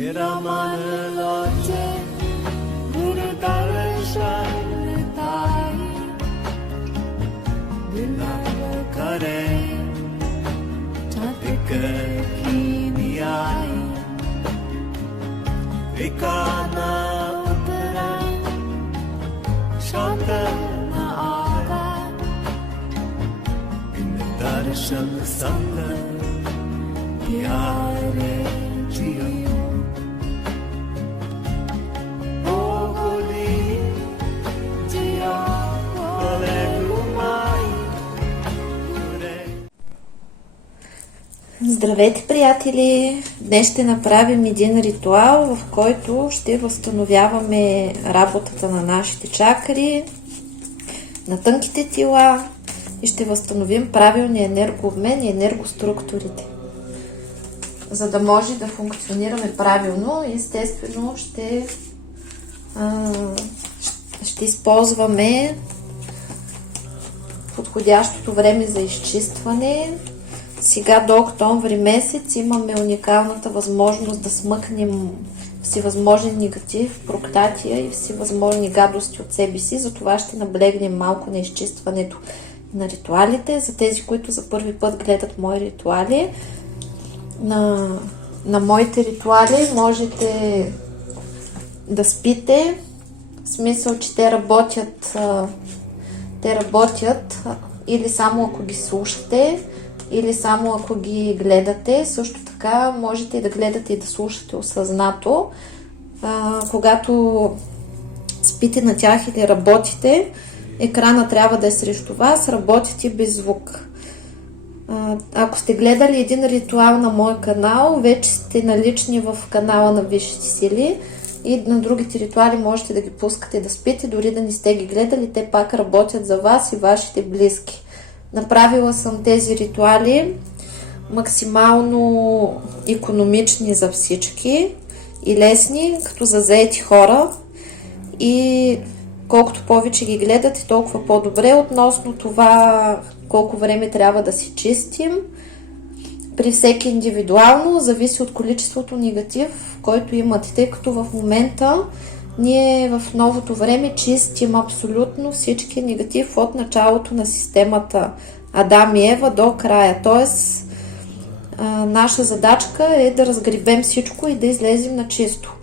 तेरा मन लाचे गुरु दर्शन ताई बिलव करे एक की आई विकाना उतरा शांत न आगा इन दर्शन संग प्यारे जियो Здравейте, приятели! Днес ще направим един ритуал, в който ще възстановяваме работата на нашите чакри, на тънките тела и ще възстановим правилния енергообмен и енергоструктурите. За да може да функционираме правилно, естествено ще използваме подходящото време за изчистване. Сега до октомври месец имаме уникалната възможност да смъкнем всевъзможен негатив, проклятия и всевъзможни гадости от себе си. Затова ще наблегнем малко на изчистването на ритуалите. За тези, които за първи път гледат мои ритуали, на моите ритуали можете да спите, в смисъл, че те работят или само ако ги слушате, или само ако ги гледате. Също така можете и да гледате и да слушате осъзнато. Когато спите на тях или работите, екрана трябва да е срещу вас, работите без звук. Ако сте гледали един ритуал на моя канал, вече сте налични в канала на Висшите сили и на другите ритуали можете да ги пускате да спите, дори да не сте ги гледали, те пак работят за вас и вашите близки. Направила съм тези ритуали максимално икономични за всички и лесни, като за заети хора, и колкото повече ги гледате, толкова по-добре. Относно това колко време трябва да си чистим, при всеки индивидуално, зависи от количеството негатив, който имате, тъй като в момента ние в новото време чистим абсолютно всички негатив от началото на системата Адам и Ева до края. Тоест, наша задачка е да разгребем всичко и да излезем на чисто.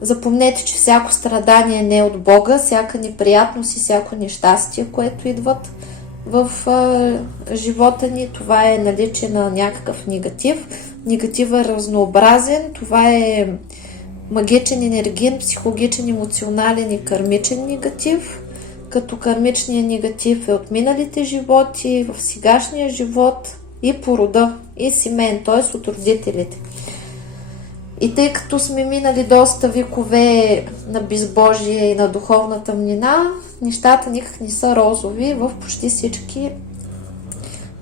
Запомнете, че всяко страдание не е от Бога, всяка неприятност и всяко нещастие, което идват в живота ни, това е наличие на някакъв негатив. Негативът е разнообразен, това е магичен, енергиен, психологичен, емоционален и кармичен негатив, като кармичният негатив е от миналите животи, в сегашния живот и по рода, и семейен, т.е. от родителите. И тъй като сме минали доста векове на безбожие и на духовна тъмнина, нещата никак не са розови в почти всички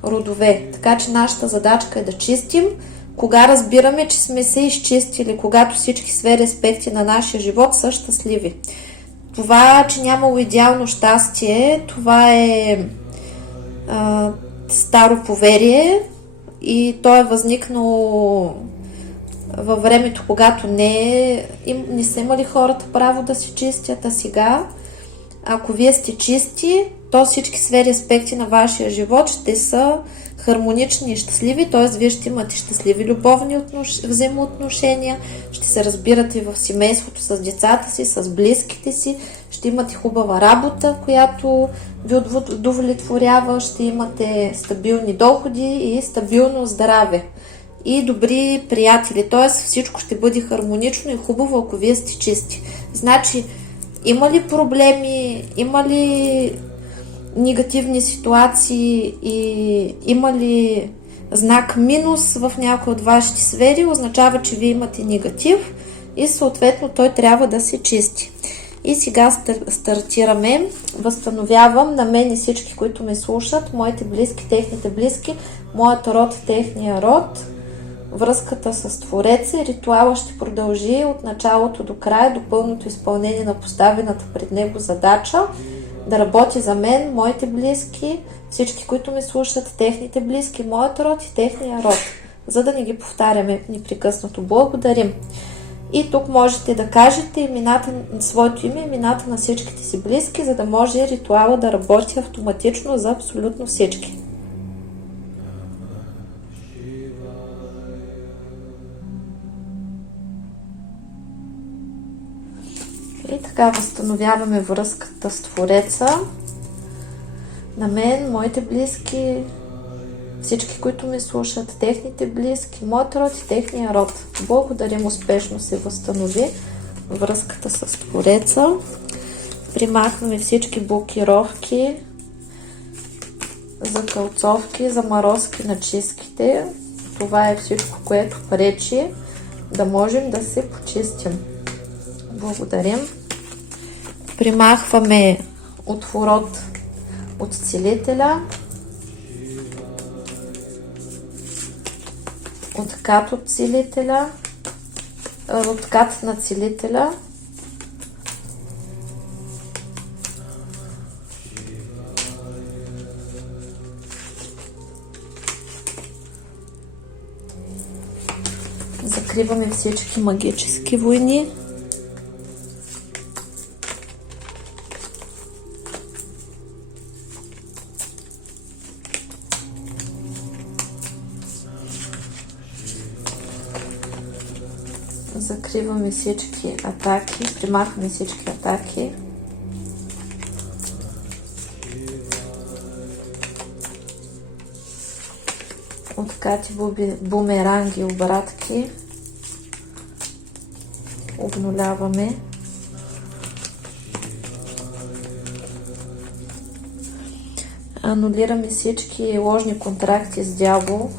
родове. Така че нашата задачка е да чистим. Кога разбираме, че сме се изчистили? Когато всички сфери, аспекти на нашия живот са щастливи. Това, че нямало идеално щастие, това е старо поверие и то е възникнало във времето, когато не са имали хората право да се чистят, а сега, ако вие сте чисти, то всички сфери, аспекти на вашия живот ще са хармонични и щастливи, т.е. вие ще имате щастливи любовни взаимоотношения, ще се разбирате в семейството с децата си, с близките си, ще имате хубава работа, която ви удовлетворява, ще имате стабилни доходи и стабилно здраве и добри приятели, т.е. всичко ще бъде хармонично и хубаво, ако вие сте чисти. Значи, има ли проблеми, има ли негативни ситуации и има ли знак минус в някои от вашите сфери, означава, че вие имате негатив и съответно той трябва да се чисти. И сега стартираме. Възстановявам на мен и всички, които ме слушат, моите близки, техните близки, моят род, техния род, връзката с Твореца, и ритуала ще продължи от началото до края, до пълното изпълнение на поставената пред него задача да работи за мен, моите близки, всички, които ме слушат, техните близки, моят род и техния род, за да не ги повтаряме непрекъснато. Благодарим! И тук можете да кажете имената, своето име, имената на всичките си близки, за да може ритуала да работи автоматично за абсолютно всички. И така възстановяваме връзката с Твореца. На мен, моите близки, всички, които ме слушат, техните близки, моят род и техния род. Благодарим, успешно се възстанови връзката с Твореца. Примахваме всички блокировки, закълцовки, заморозки на чистките. Това е всичко, което пречи да можем да се почистим. Благодарим. Примахваме отворот от целителя, откат от целителя, откат на целителя, закриваме всички магически войни. Закриваме всички атаки, примахваме всички атаки. Откати, бумеранги, обратки. Обнуляваме. Анулираме всички ложни контракти с дявол.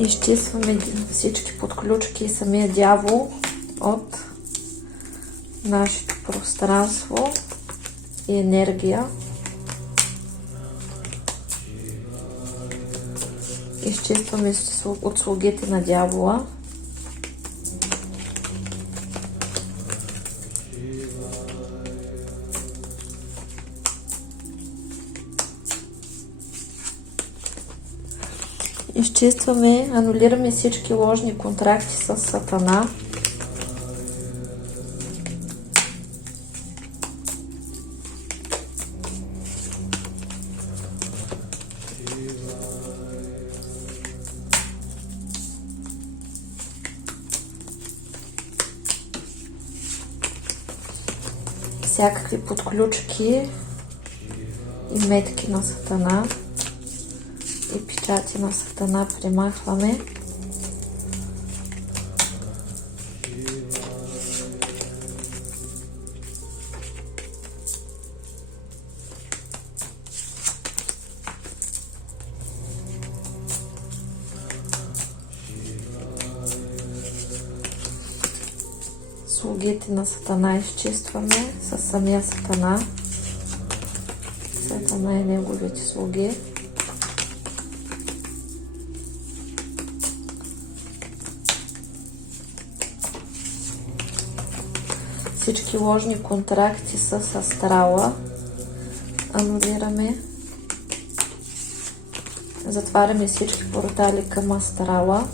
Изчистваме всички подключки и самия дявол от нашето пространство и енергия. Изчистваме от слугите на дявола. Изчистваме, анулираме всички ложни контракти с Сатана. Всякакви подключки и метки на Сатана и печати на Сатана примахваме. Слугите на Сатана изчистваме със самия Сатана. Сатана и неговите слуги. Всички ложни контракти с астрала анулираме. Затваряме всички портали към астрала.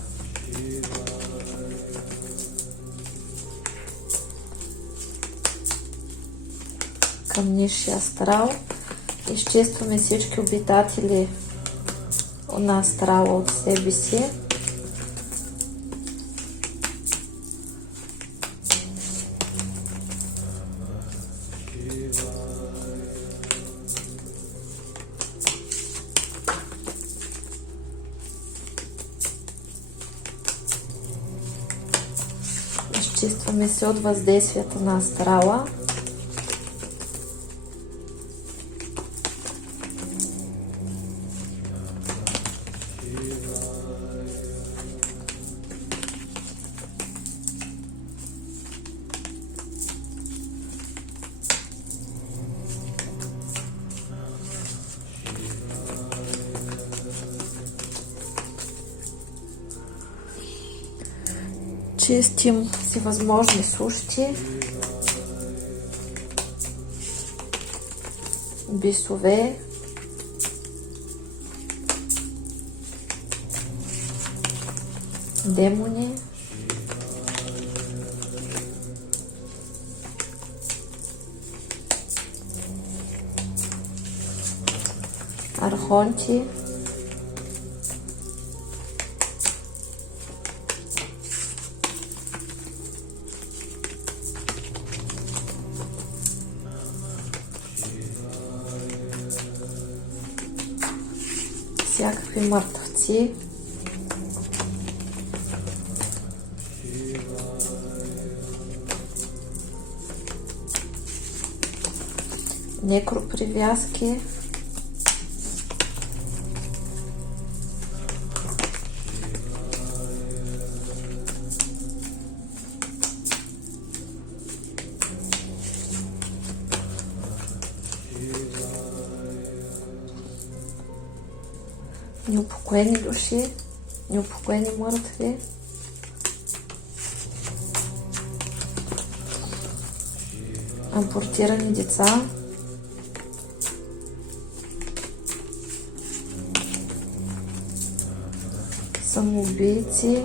Към нисшия астрал. Изчистваме всички обитатели на астрала от себе си. Изчистваме се от въздействията на астрала. Чистим всевъзможни сущи, бисове, демони, архонти, всякакви мъртвци, некропривязки, неупокоени души, неупокоени мъртви, абортирани деца, самоубийци,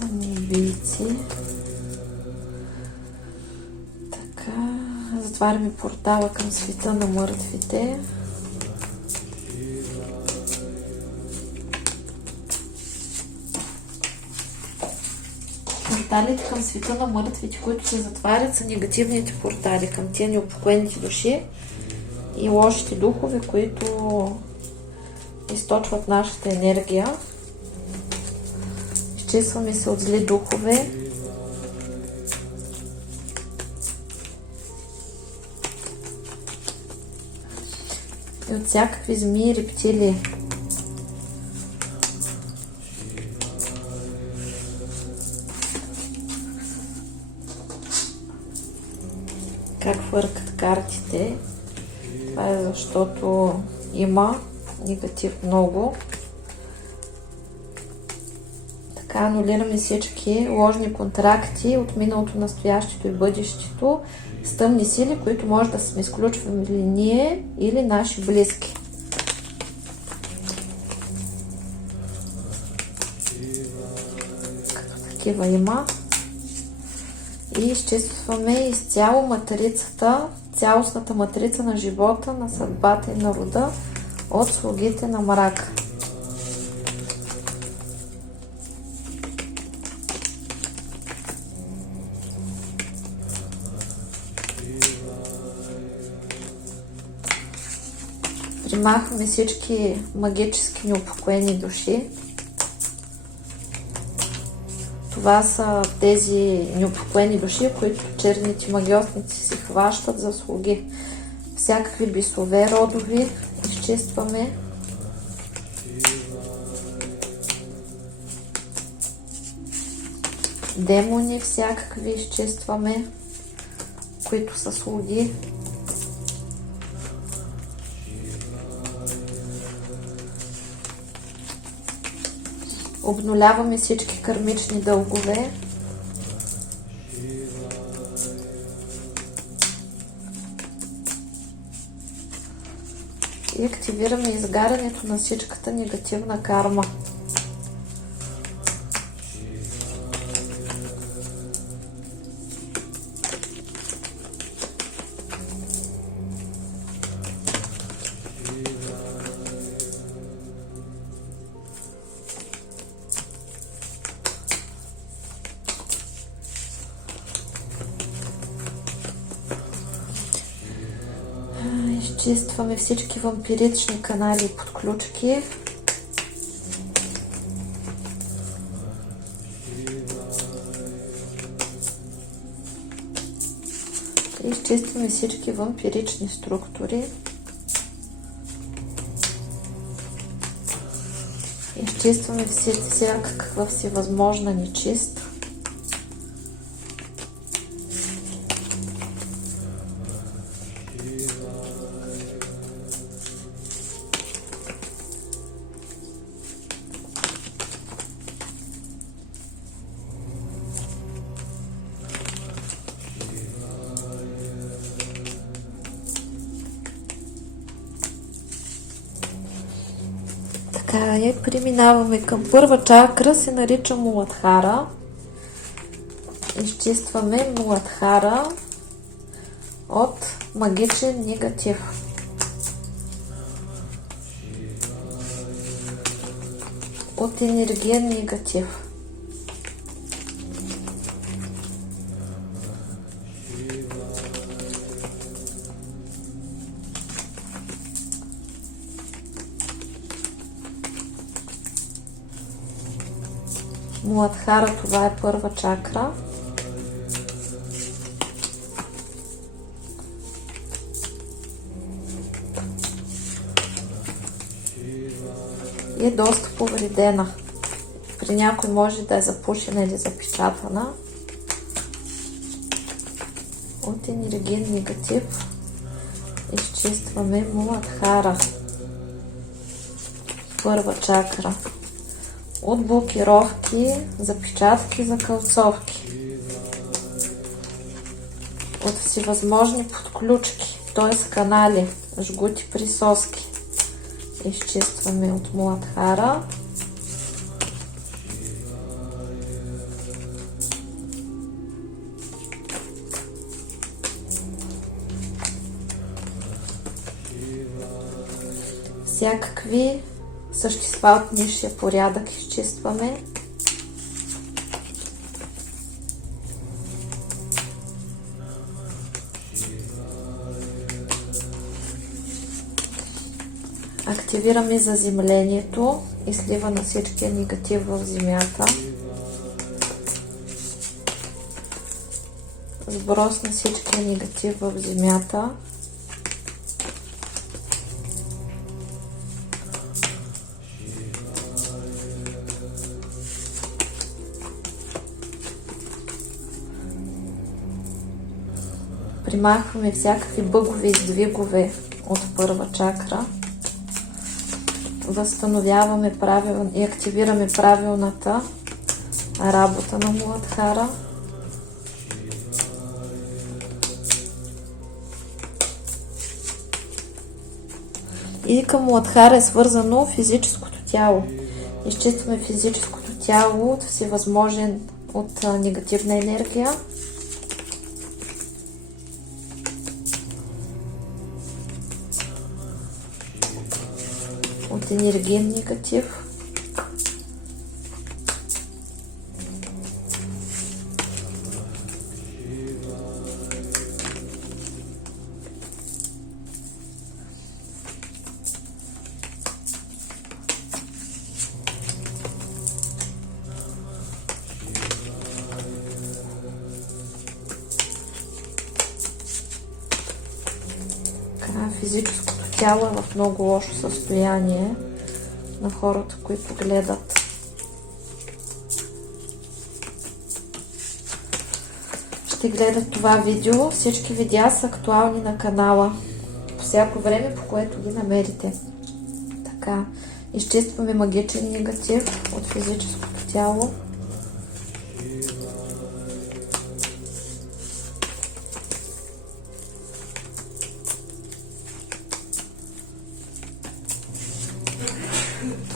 самоубийци. Така, затваряме портала към света на мъртвите. Порталите към света на мъртвите, които се затварят, са негативните портали към тия неупокоените души и лошите духове, които източват нашата енергия. Изчистваме се от зли духове. И от всякакви змии и рептилии. Как фъркат картите. Това е защото има негатив много. Така анулираме всички ложни контракти от миналото, настоящето и бъдещето с тъмни сили, които може да сме изключваме или ние, или наши близки. Като такива има. И изчистваме изцяло матрицата, цялостната матрица на живота, на съдбата и на рода от слугите на мрака. Примахваме всички магически неупокоени души. Това са тези неупокоени души, които черните магиосници си хващат за слуги. Всякакви бисове родови изчистваме. Демони всякакви изчистваме, които са слуги. Обнуляваме всички кармични дългове. И активираме изгарянето на всичката негативна карма. Изчистваме всички вампирични канали и подключки. И изчистваме всички вампирични структури. Изчистваме всякаква си възможна нечист. Така, и преминаваме към първа чакра, се нарича Муладхара. Изчистваме Муладхара от магичен негатив. От енергиен негатив. Муладхара, това е първа чакра. И е доста повредена. При някой може да е запушена или запечатана. От енергиен негатив изчистваме Муладхара. Първа чакра. От блокировки, запечатки, закълцовки. От всевъзможни подключки, т.е. канали, жгути, присоски. Изчистваме от Муладхара. Всякакви същества от нисшия порядък изчистваме. Активираме заземлението и слива на всичкия негатив в земята. Сброс на всичкия негатив в земята. Примахваме всякакви бъгове и сдвигове от първа чакра. Възстановяваме и активираме правилната работа на Муладхара. И към Муладхара е свързано физическото тяло. Изчистваме физическото тяло от всевъзможен от негативна енергия. От енергиен негатив. Физическото тяло е в много лошо състояние на хората, които гледат. Ще гледат това видео. Всички видеа са актуални на канала по всяко време, по което ги намерите. Така, изчистваме магичен негатив от физическото тяло.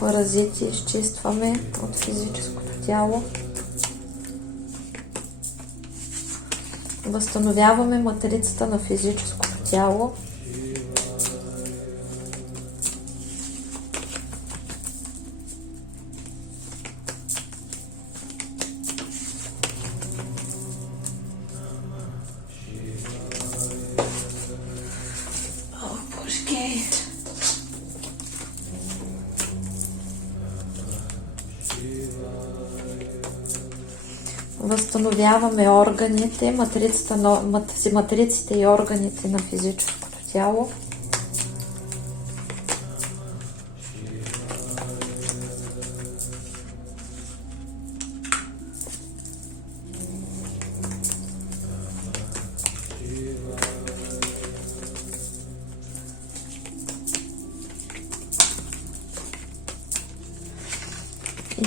Паразити изчистваме от физическото тяло. Възстановяваме матрицата на физическото тяло. Възстановяваме органите, матриците и органите на физическото тяло.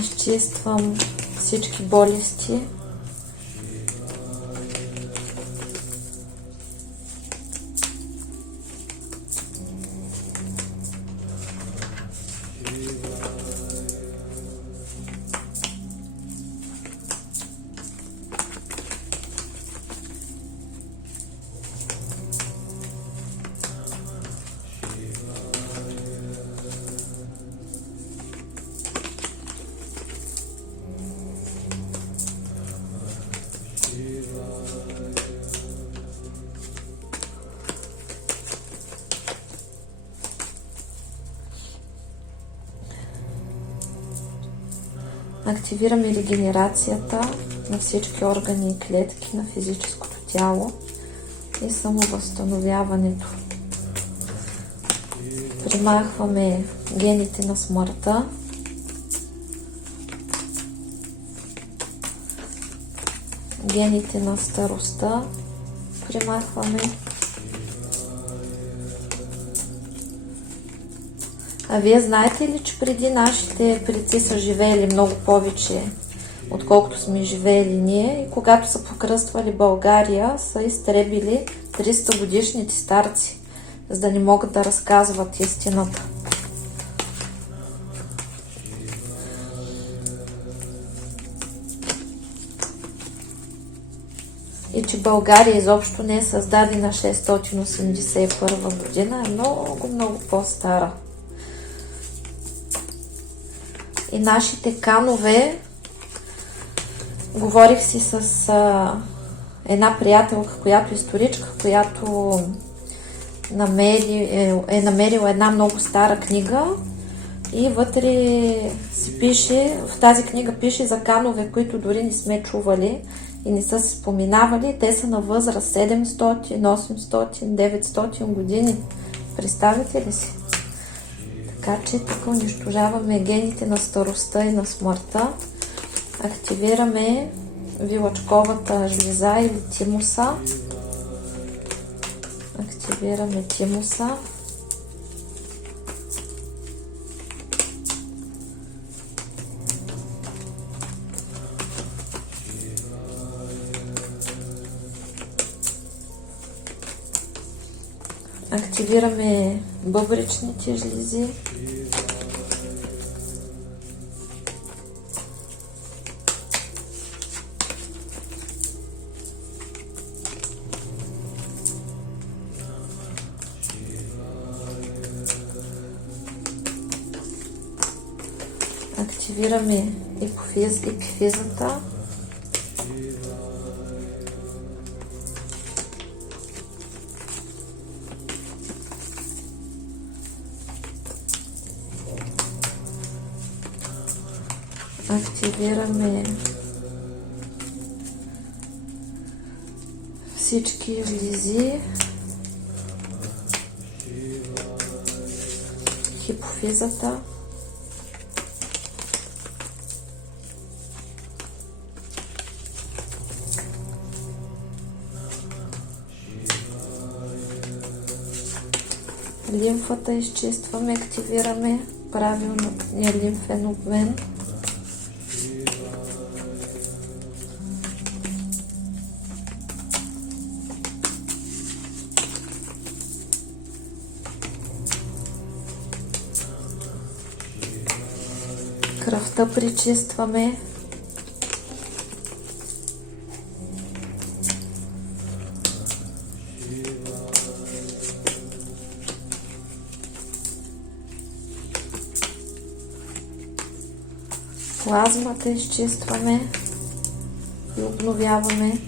Изчиствам всички болести. Активираме регенерацията на всички органи и клетки на физическото тяло и самовъзстановяването. Примахваме гените на смъртта. Гените на старостта примахваме. А вие знаете ли, че преди нашите предци са живеели много повече, отколкото сме живеели ние, и когато са покръствали България, са изтребили 300 годишните старци, за да не могат да разказват истината. И че България изобщо не е създадена 681 година, е много по-стара. И нашите канове, говорих си с една приятелка, която е историчка, която е намерила една много стара книга и вътре си пише, в тази книга пише за канове, които дори не сме чували и не са се споменавали. Те са на възраст 700, 800, 900 години. Представете ли си? Така че тук унищожаваме гените на старостта и на смъртта. Активираме вилачковата жлеза или тимуса. Активираме тимуса. Активираме бъбречните жлези. Активираме епифизата. Активираме всички жлези, хипофизата, лимфата изчистваме, активираме правилния лимфен обмен. Кръвта пречистваме. Плазмата изчистваме и обновяваме.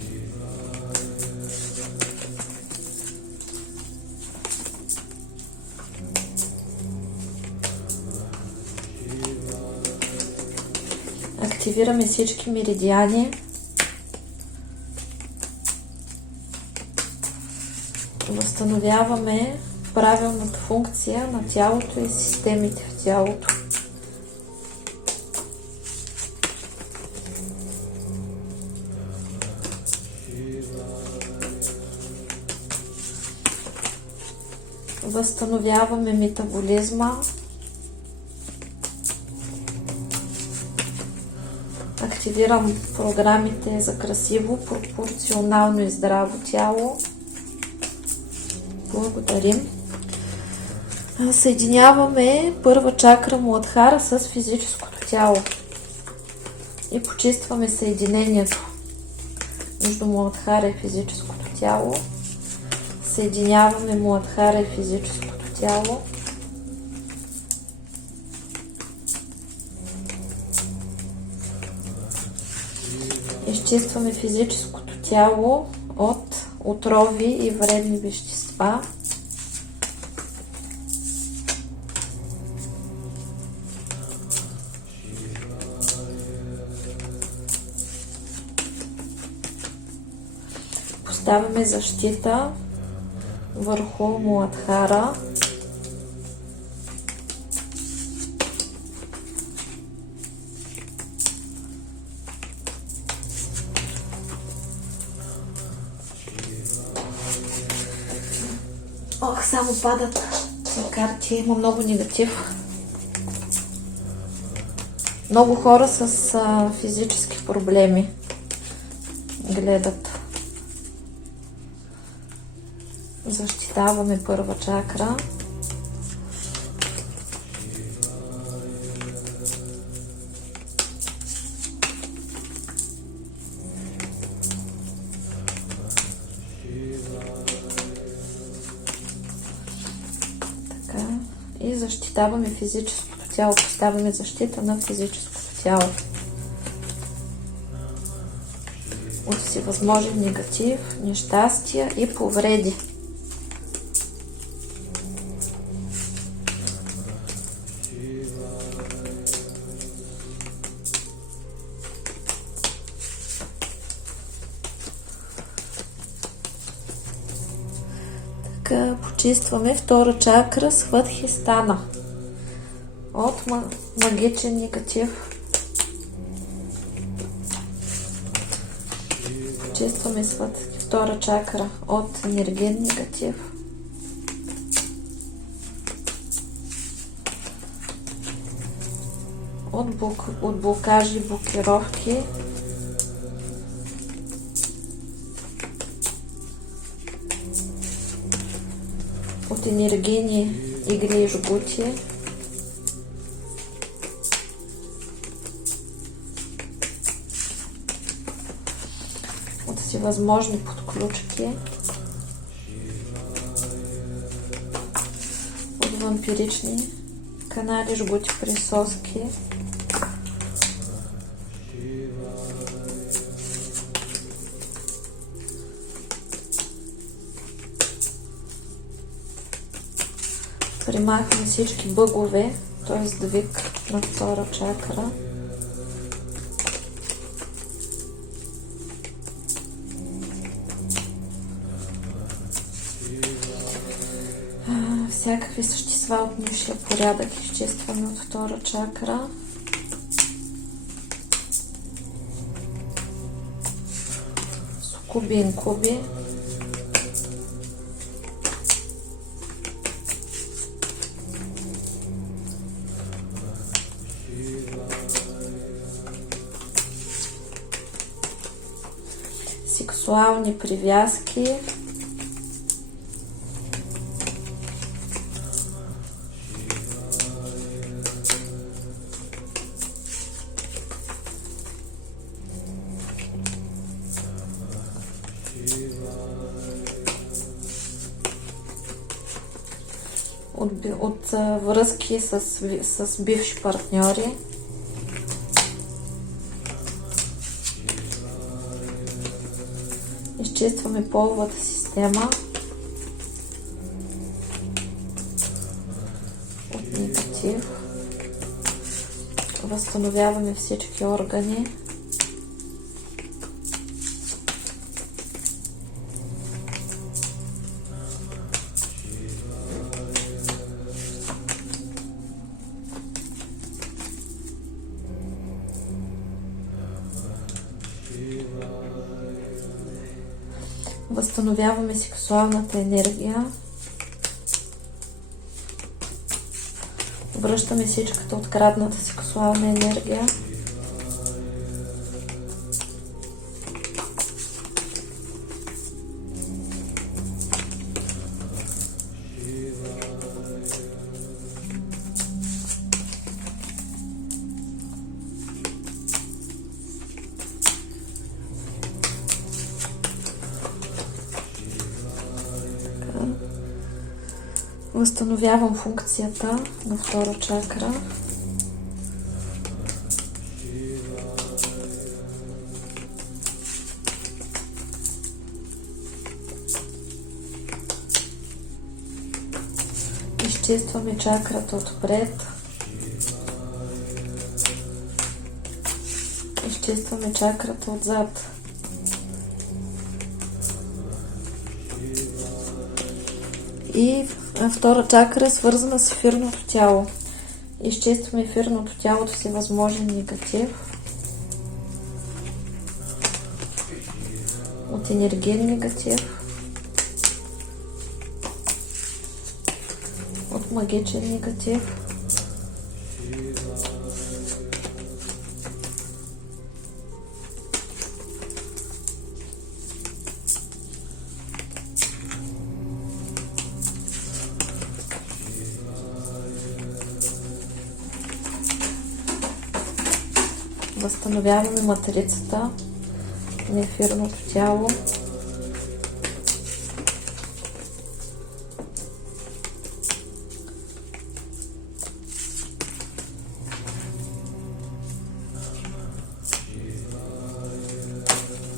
Активираме всички меридиани. Възстановяваме правилната функция на тялото и системите в тялото. Възстановяваме метаболизма. Активирам програмите за красиво, пропорционално и здраво тяло. Благодарим. Съединяваме първа чакра Муладхара с физическото тяло и почистваме съединението между Муладхара и физическото тяло. Съединяваме Муладхара и физическото тяло. Изчистваме физическото тяло от отрови и вредни вещества. Поставяме защита върху Муладхара. Ох, само падат карти, има много негатив. Много хора с физически проблеми гледат. Защитаваме първа чакра. Така. И защитаваме физическото тяло. Поставяме защита на физическото тяло от всевъзможен негатив, нещастия и повреди. Почистваме втора чакра Свадхистана от магичен негатив. Почистваме втора чакра от енергиен негатив. От блокажи и блокировки. От енергийни игри и жгути. От всевъзможни подключки. От вампирични канали, жгути, присоски. Примахваме всички бъгове, т.е. двиг на втора чакра. Всякакви същества от нишия порядък изчистваме от втора чакра. Сукуби, инкуби. Сексуални привязки. От връзки с бивши партньори. Изчистваме половата система от негатив. Възстановяваме всички органи. Възстановяваме сексуалната енергия. Връщаме всичката открадната сексуална енергия. Възстановявам функцията на втора чакра. Изчистваме чакрата отпред. Изчистваме чакрата отзад. И втора чакра е свързана с ефирното тяло. Изчистваме ефирното тяло от всевъзможен негатив, от енергиен негатив, от магичен негатив. Възстановяваме матрицата на ефирното тяло.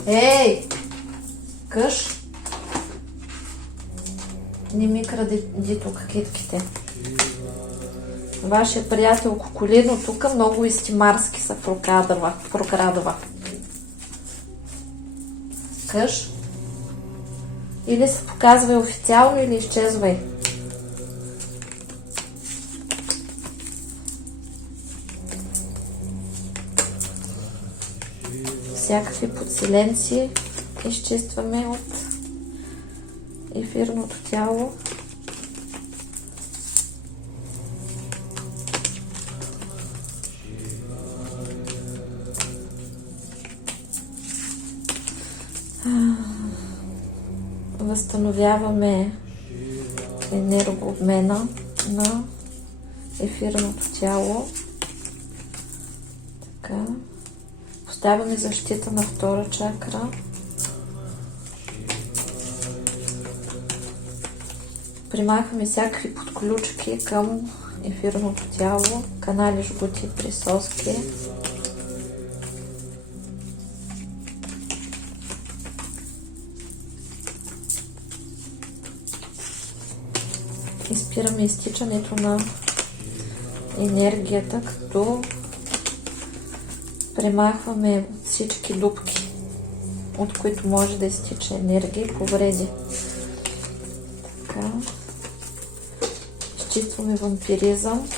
Ей! Къш! Не ми кради тук китките. Вашия приятел Коколино тук много истимарски се прокрадва. Къш? Или се показвай официално, или изчезвай. Всякакви подселенци изчистваме от ефирното тяло. Възстановяваме енергообмена на ефирното тяло. Така. Поставяме защита на втора чакра. Примахваме всякакви подключки към ефирното тяло, канали, жгути, присоски. Изпираме изтичането на енергията, като премахваме всички дупки, от които може да изтича енергия и повреди. Така. Изчистваме вампиризъм.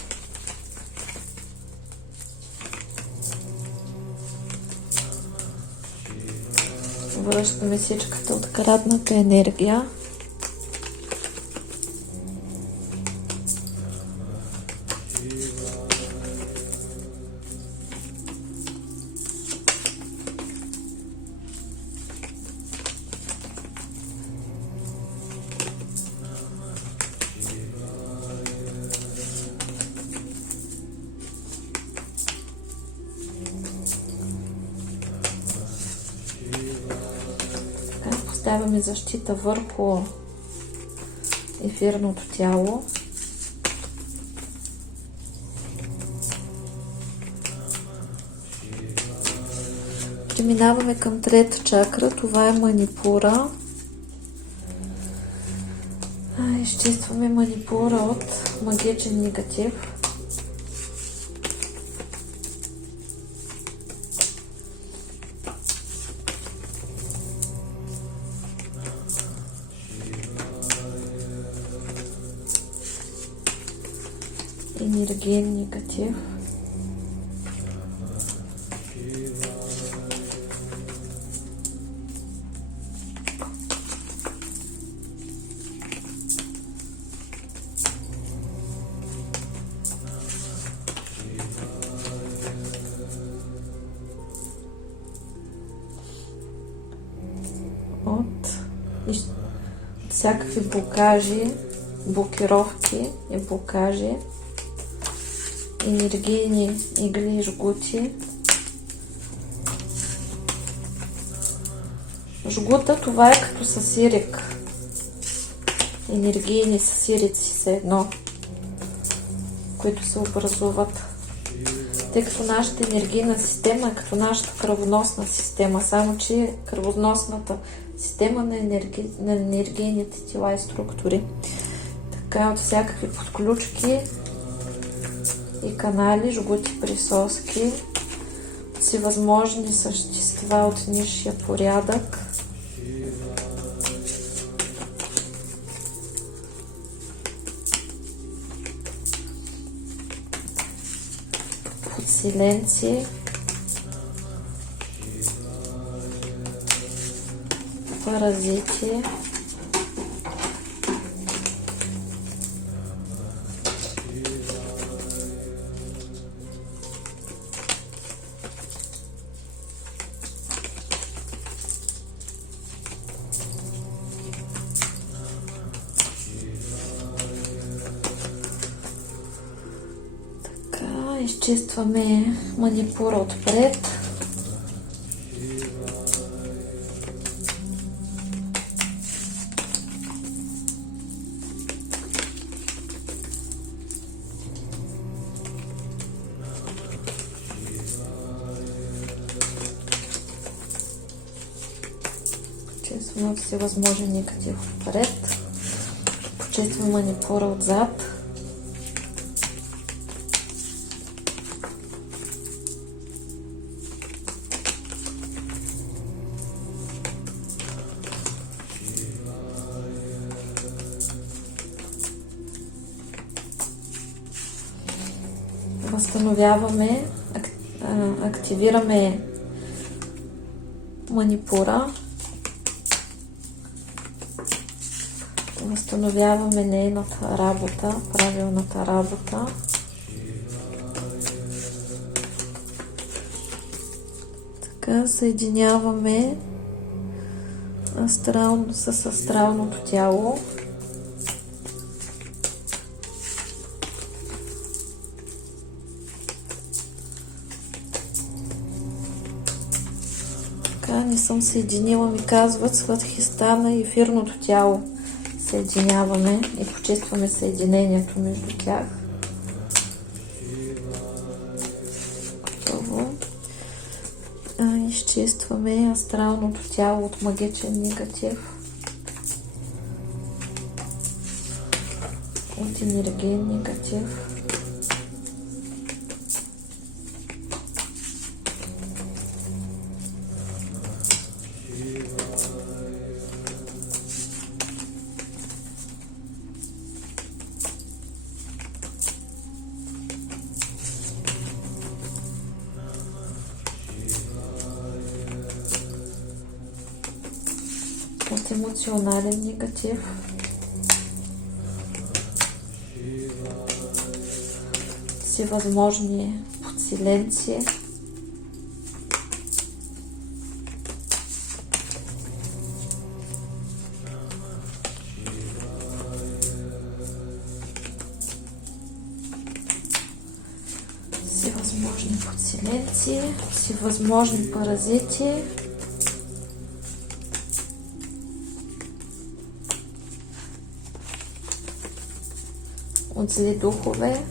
Връщаме всичката открадната енергия. Поставяме защита върху ефирното тяло. Преминаваме към трета чакра. Това е манипура. Изчистваме манипура от магичен негатив. Енергиен негатив. всякакви блокажи, блокировки и блокажи, енергийни игли и жгути. Жгута, това е като съсирик. Енергийни съсирици са едно, които се образуват. Тъй като нашата енергийна система е като нашата кръвоносна система, само че кръвоносната система на енергийните тела и структури. Така от всякакви подключки и канали, жгути, присоски, всевъзможни същества от нисшия порядък. Подселенци, паразити, изчистваме манипура отпред. Почистваме всевъзможен негатив отпред. Почистваме манипура отзад. Възстановяваме, активираме манипура, възстановяваме нейната работа, правилната работа. Така съединяваме с астралното тяло. Не съм съединила, ми казват, сватхистана и ефирното тяло. Съединяваме и почистваме съединението между тях. Готово. Изчистваме астралното тяло от магичен негатив, от енергиен негатив. От емоционален негатив. Всевъзможни подселенци. Всевъзможни подселенци, всевъзможни паразити. От зли духове.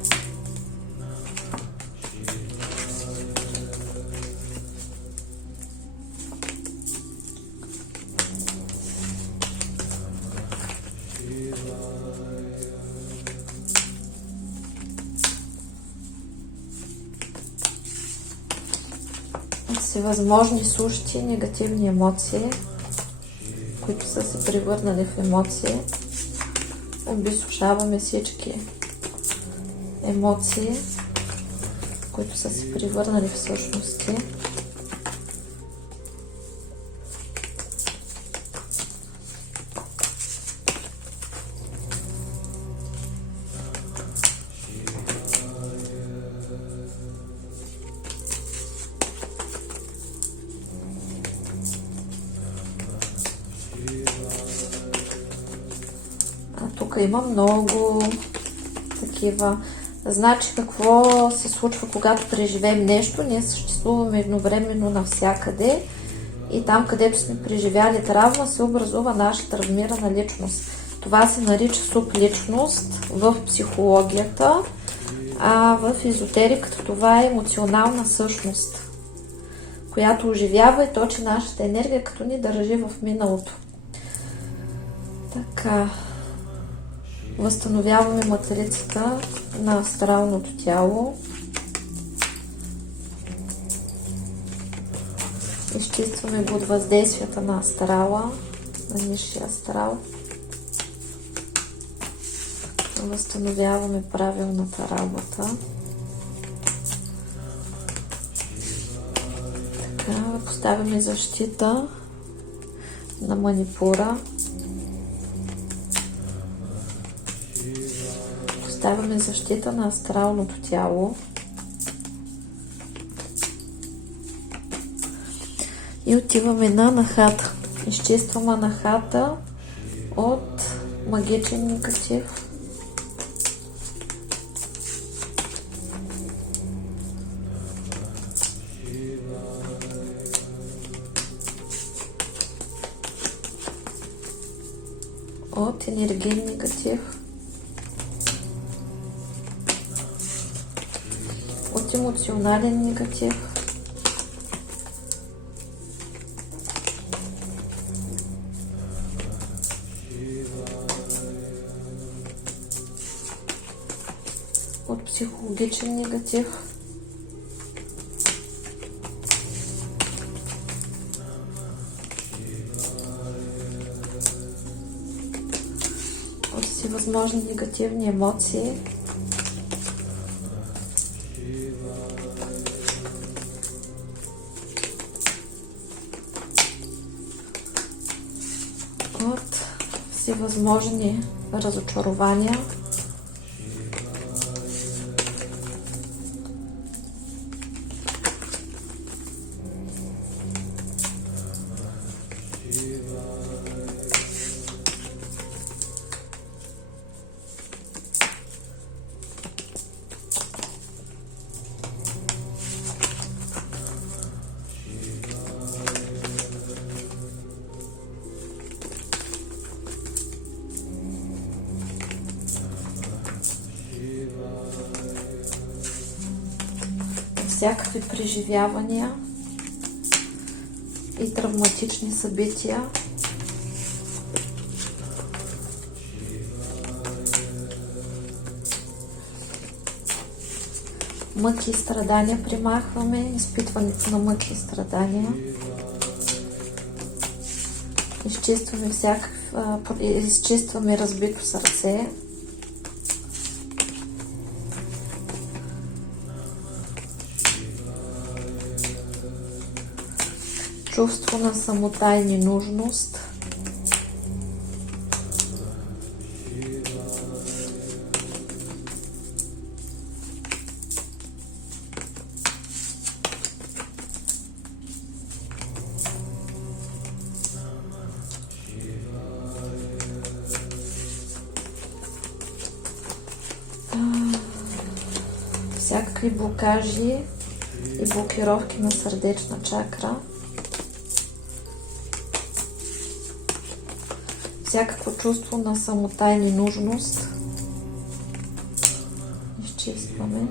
От всевъзможни сущи негативни емоции, които са се превърнали в емоции. Обесушаваме всички емоции, които са се превърнали в същности. тук има много такива. Значи какво се случва, когато преживеем нещо? Ние съществуваме едновременно навсякъде и там, където сме преживяли травма, се образува наша травмирана личност. Това се нарича субличност в психологията, а в езотериката това е емоционална същност, която оживява и точи нашата енергия, като ни държи в миналото. Така, възстановяваме матрицата на астралното тяло. Изчистваме го от въздействията на астрала, на нисшия астрал. Възстановяваме правилната работа. Така, поставяме защита на манипура. Поставяме защита на астралното тяло. И отиваме на анахата. Изчистваме анахата от магичен негатив. От енергиен негатив. От емоционален негатив. От психологичен негатив. От всевъзможни негативни емоции. От всевъзможни разочарования. Всякакви преживявания и травматични събития. Мъки и страдания примахваме, изпитването на мъки и страдания. Изчистваме разбито сърце. Чувство на самота и ненужност. Всякакви блокажи и блокировки на сърдечна чакра. Всякакво чувство на самота и ненужност. Изчистваме.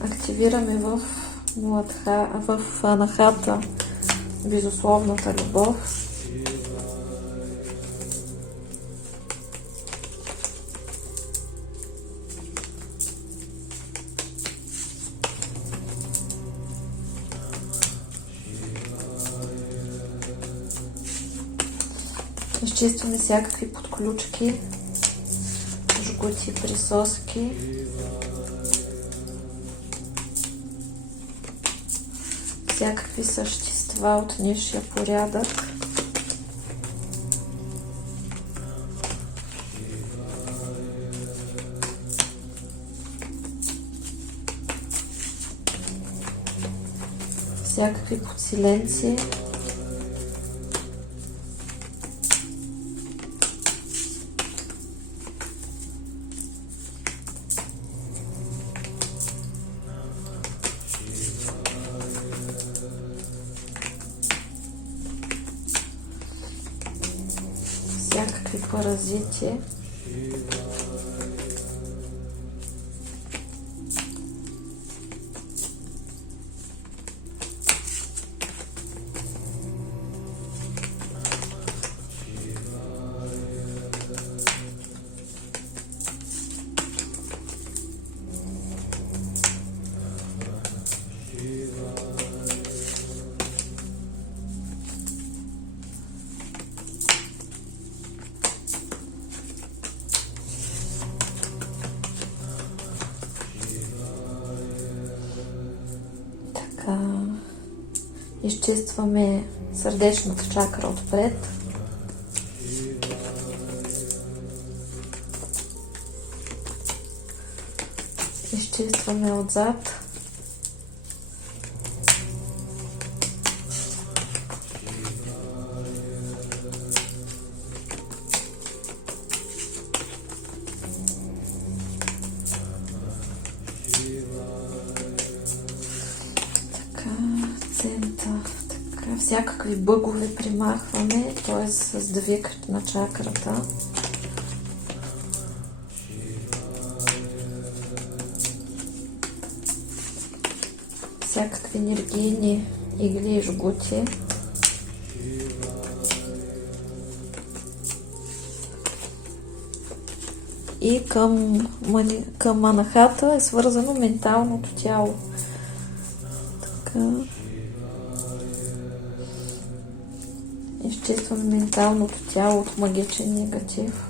Активираме в анахата безусловната любов. Изчистваме всякакви подключки, жгути, присоски. Всякакви същества от нисшия порядък. Всякакви подсиленци. паразити. Изчистваме сърдечната чакра отпред. Изчистваме отзад. Всякакви бъгове примахваме, т.е. сдвиг на чакрата. Всякакви енергийни игли и жгути. И към анахата е свързано менталното тяло. Така. Изчистваме менталното тяло от магичен негатив.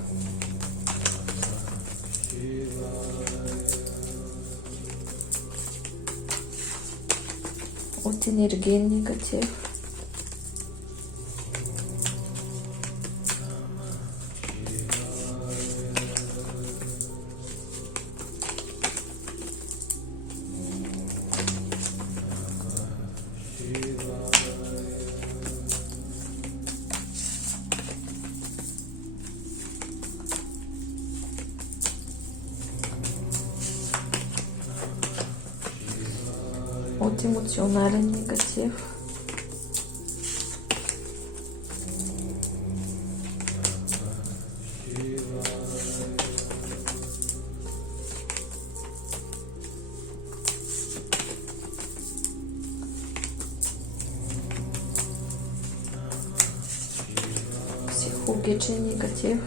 От енергиен негатив. От емоционален негатив. Психологичен негатив.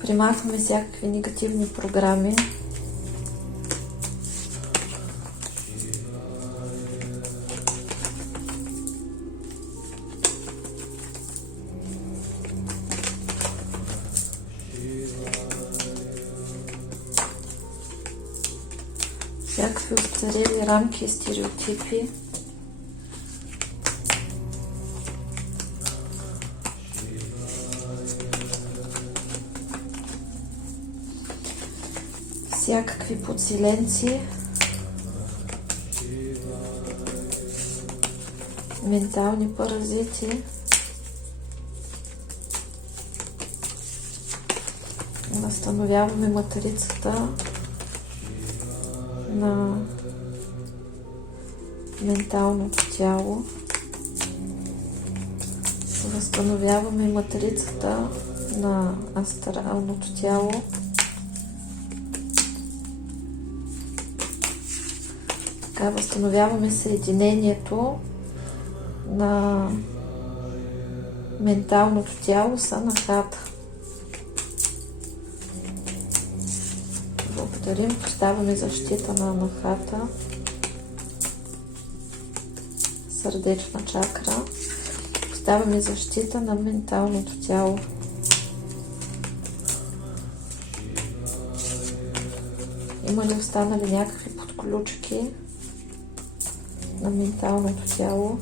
Примахваме всякакви негативни програми. Всякакви устарели рамки и стереотипи. Всякакви подсиленци, ментални паразити, възстановяваме матрицата на менталното тяло, възстановяваме матрицата на астралното тяло. Така възстановяваме съединението на менталното тяло с анахата. Благодарим, поставяме защита на анахата, сърдечна чакра, поставяме защита на менталното тяло. Има ли останали някакви подключки на менталното тяло?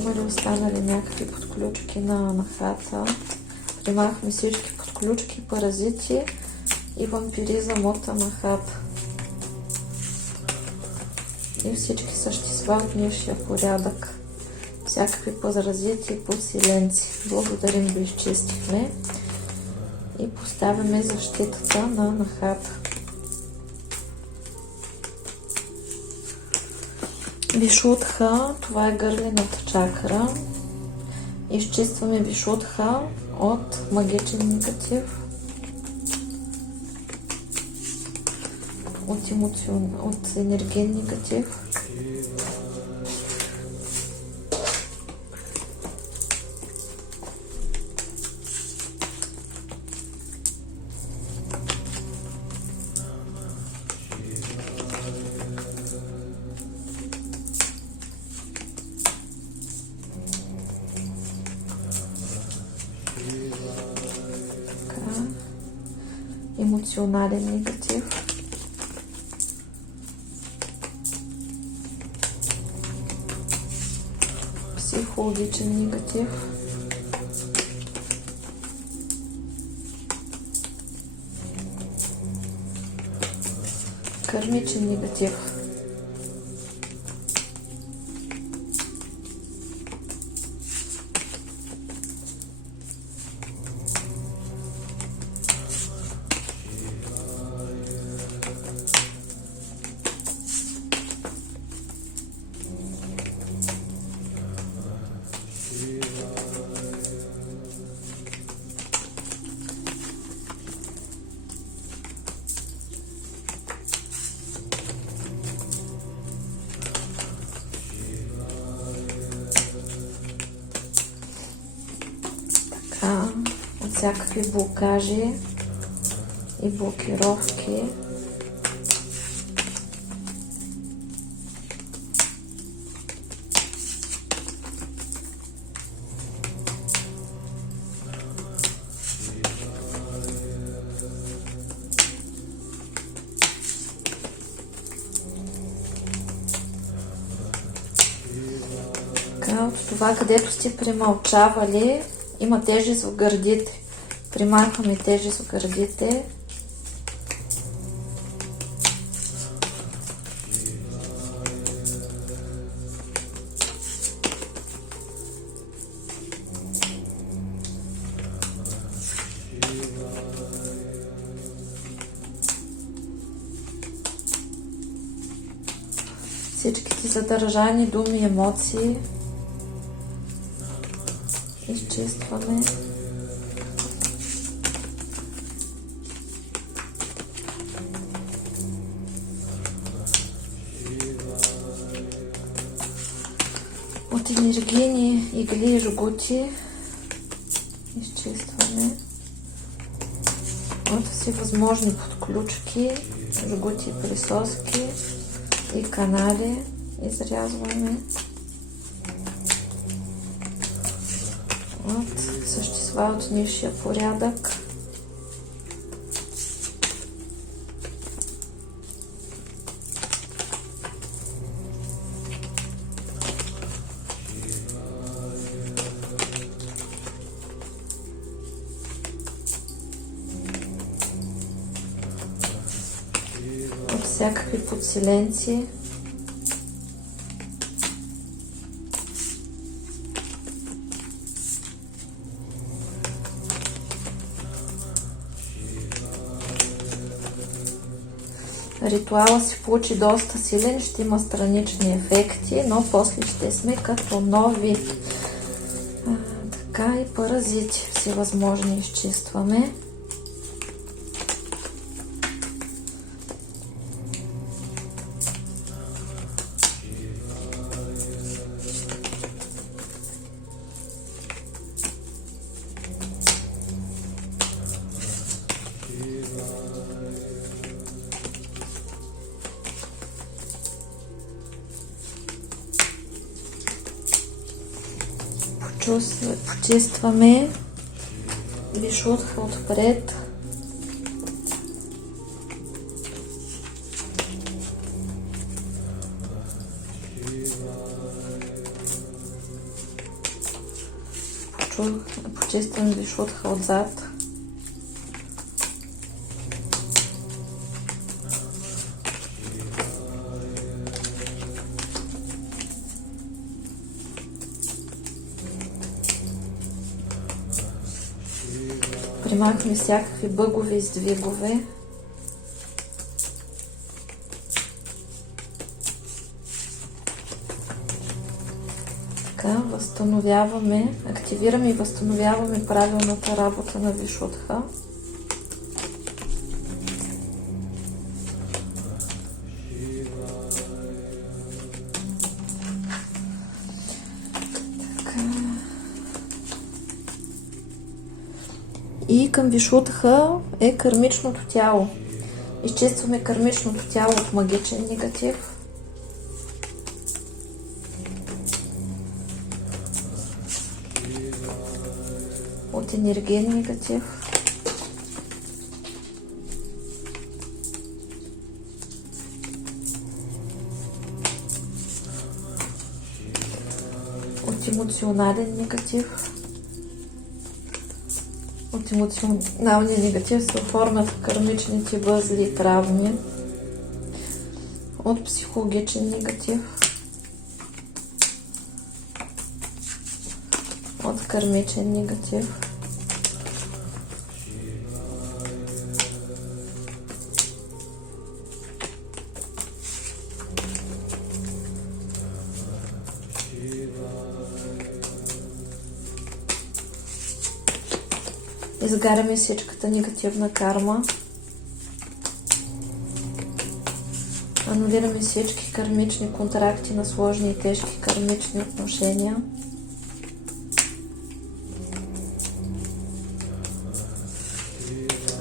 Има ли останали някакви подключки на анахата? Примахме всички подключки, паразити и вампиризъм от анахата. И всички същества от нисшия порядък. Всякакви паразити и подсиленци. Благодарим, го изчистихме. и поставяме защитата на нахата. Вишудха, това е гърлената чакра. Изчистваме вишудха от магичен негатив, от енергиен негатив. Емоционален негатив. Психологичен негатив. Кармичен негатив. От всякакви блокажи и блокировки. От това, където сте премълчавали, има тежест в гърдите. Примахваме тежест в гърдите. Всичките задържани думи и емоции изчистваме. От енергийни игли и жгути изчистваме. От всевъзможни подключки, жгути, присоски и канали изрязваме. От същества от нисшия порядък. От всякакви подселенци. Ритуала се получи доста силен, ще има странични ефекти, но после ще сме като нови. Така и паразити всевъзможни изчистваме. Почистваме вишудха отпред. Почистваме вишудха отзад. примахваме всякакви бъгове и сдвигове. Така, възстановяваме, активираме и възстановяваме правилната работа на Вишудха. И към Вишудха е кармичното тяло. Изчистваме кармичното тяло от магичен негатив. От енергиен негатив. От емоционален негатив. От емоционалния негатив се оформят кармичните възли и травми. От психологичен негатив. От кармичен негатив. Изгаряме всичката негативна карма. Анулираме всички кармични контракти на сложни и тежки кармични отношения.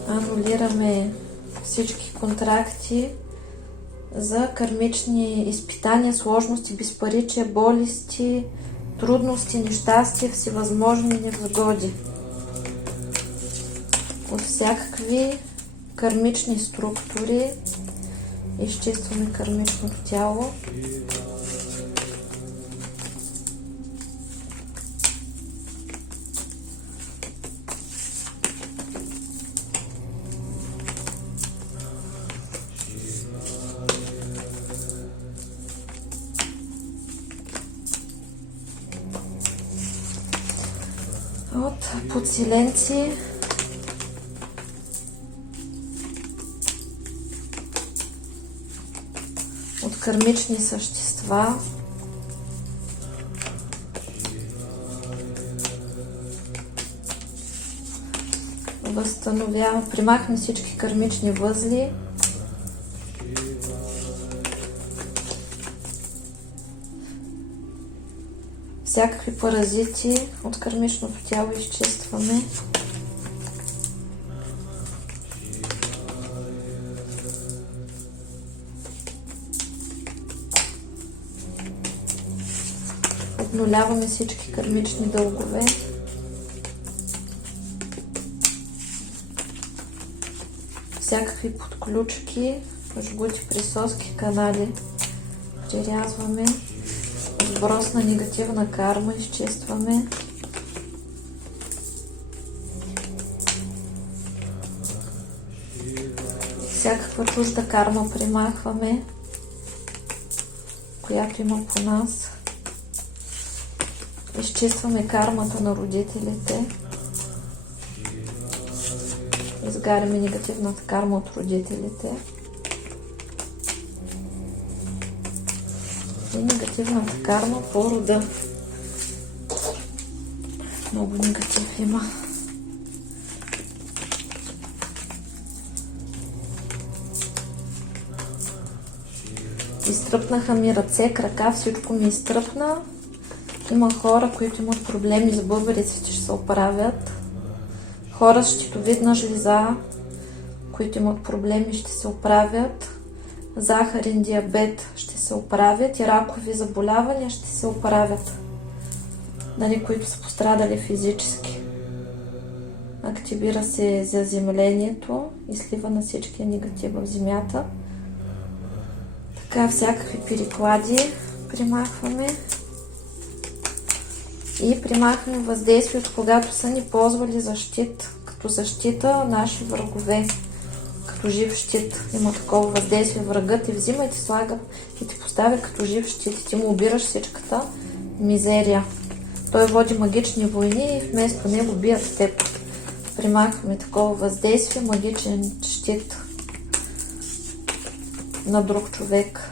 Анулираме всички контракти за кармични изпитания, сложности, безпаричие, болести, трудности, нещастия, всевъзможни невзгоди. От всякакви кармични структури изчистваме кармичното тяло. От подселенци, от кармични същества, примахме всички кармични възли, всякакви паразити от кармичното тяло изчистваме. Обнуляваме всички кармични дългове. Всякакви подключки, жгути, присоски, канали прирязваме. Сброс на негативна карма изчистваме. Всякаква чужда карма примахваме, която има по нас. Изчистваме кармата на родителите. Изгаряме негативната карма от родителите. И негативната карма по рода. Много негатив има. Изтръпнаха ми ръце, крака, всичко ми изтръпна. Има хора, които имат проблеми с бъбреците, ще се оправят. Хора с щитовидна жлеза, които имат проблеми, ще се оправят. Захарен диабет ще се оправят и ракови заболявания ще се оправят. Нали, които са пострадали физически. Активира се заземлението и слива на всичкия негатив в земята. Така, всякакви переклади примахваме. И примахваме въздействието, когато са ни ползвали за щит, като защита наши врагове. Като жив щит има такова въздействие. Врагът ти взима и ти слага и ти поставя като жив щит и ти му обираш всичката мизерия. Той води магични войни и вместо него бият теб. примахваме такова въздействие, магичен щит на друг човек.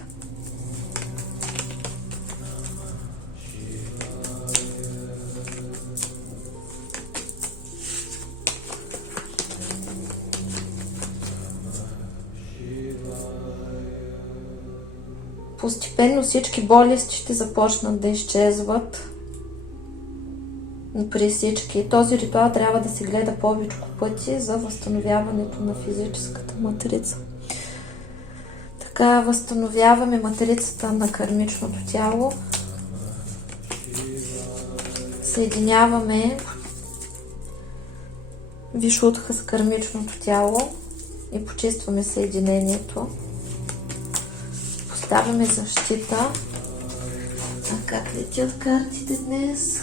Постепенно всички болести ще започнат да изчезват при всички. Този ритуал трябва да се гледа повече пъти за възстановяването на физическата матрица. Така възстановяваме матрицата на кармичното тяло. Съединяваме вишудха с кармичното тяло и почистваме съединението. Поставяме защита. А как летят картите днес?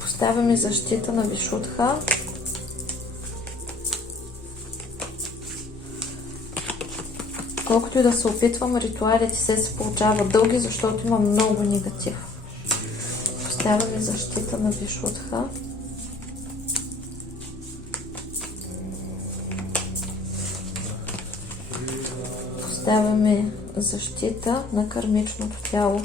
Поставяме защита на вишудха. Колкото и да се опитвам, ритуалите се получават дълги, защото има много негатив. Поставяме защита на вишудха. Поставяме защита на кармичното тяло.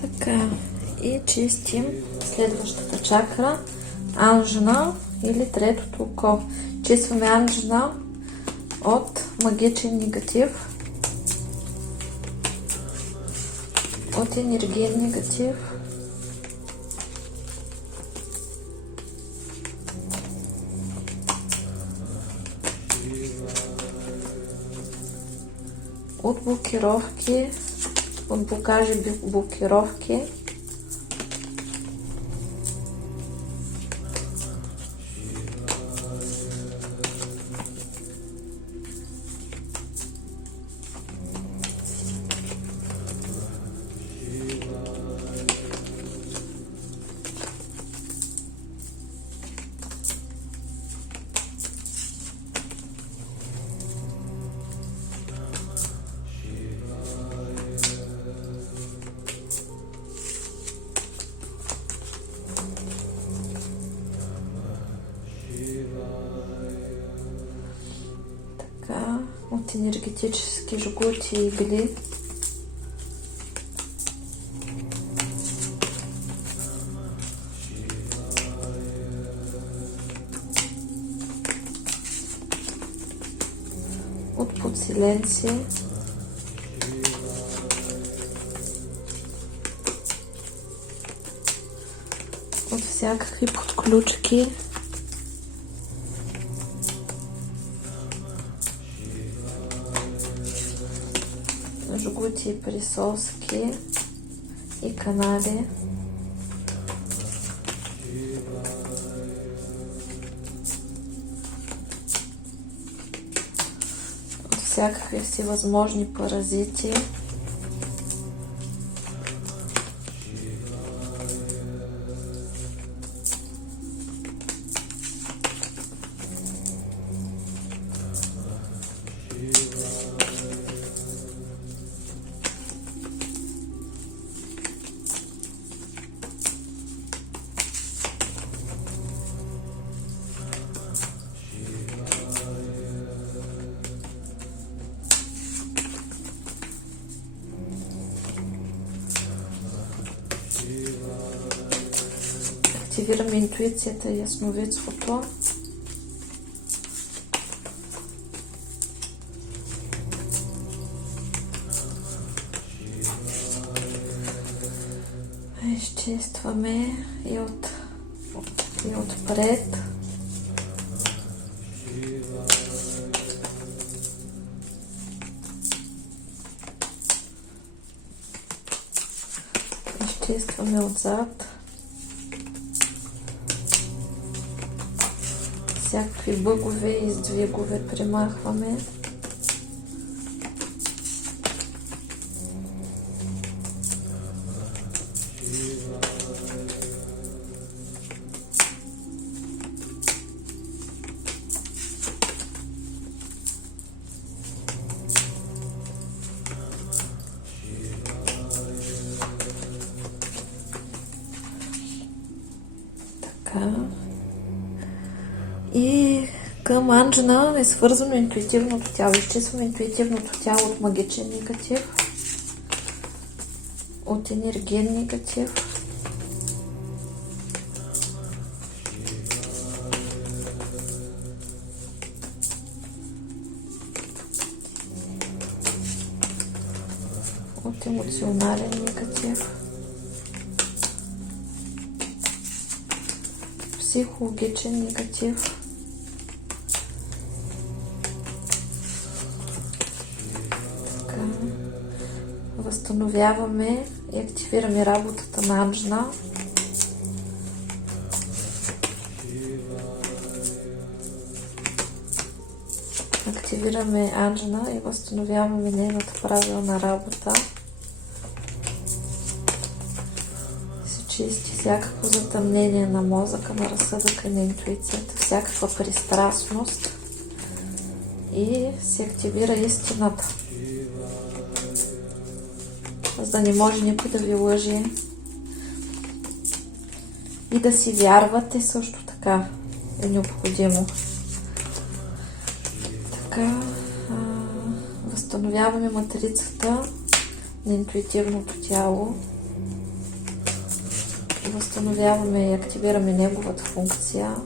Така, и чистим следващата чакра, анжна или третото око. Чистваме анжна от магичен негатив, от енергиен негатив, от блокировки, от блокажи, блокировки, от енергетически жгути и игли. От подсиленци. От всякакви подключки. Жгути, присоски и канали. От всякакви всевъзможни паразити. Активираме интуицията и ясновидството. Изчистваме и отпред. Изчистваме отзад. Всякакви бъгове и издвигове премахваме. И към Анджна е свързано интуитивното тяло. Изчистваме интуитивното тяло от магичен негатив, от енергиен негатив. От емоционален негатив, психологичен негатив, така. Възстановяваме и активираме работата на Анджна. Активираме Анджна и възстановяваме нейната правилна работа. Чисти всякакво затъмнение на мозъка, на разсъдъка и на интуицията, всякаква пристрастност и се активира истината, за да не може никой да ви лъже и да си вярвате също така е необходимо. Така, възстановяваме матрицата на интуитивното тяло. Възстановяваме и активираме неговата функция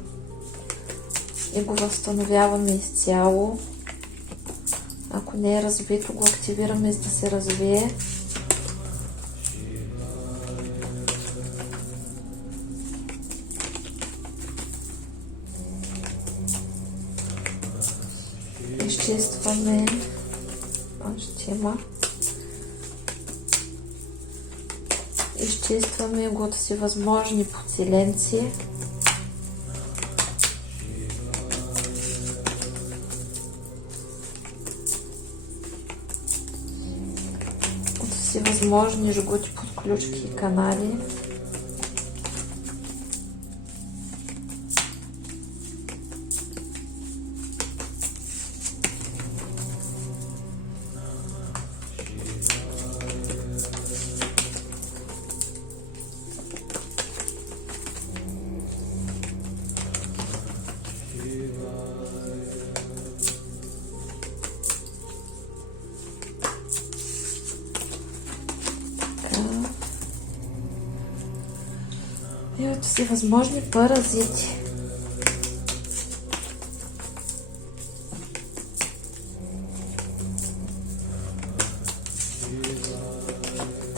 и го възстановяваме изцяло. Ако не е развито, го активираме, за да се развие. Изчистваме щема. Изчистваме го от всевъзможни подселенци. От всевъзможни жгути, подключки и канали. И от всевъзможни паразити.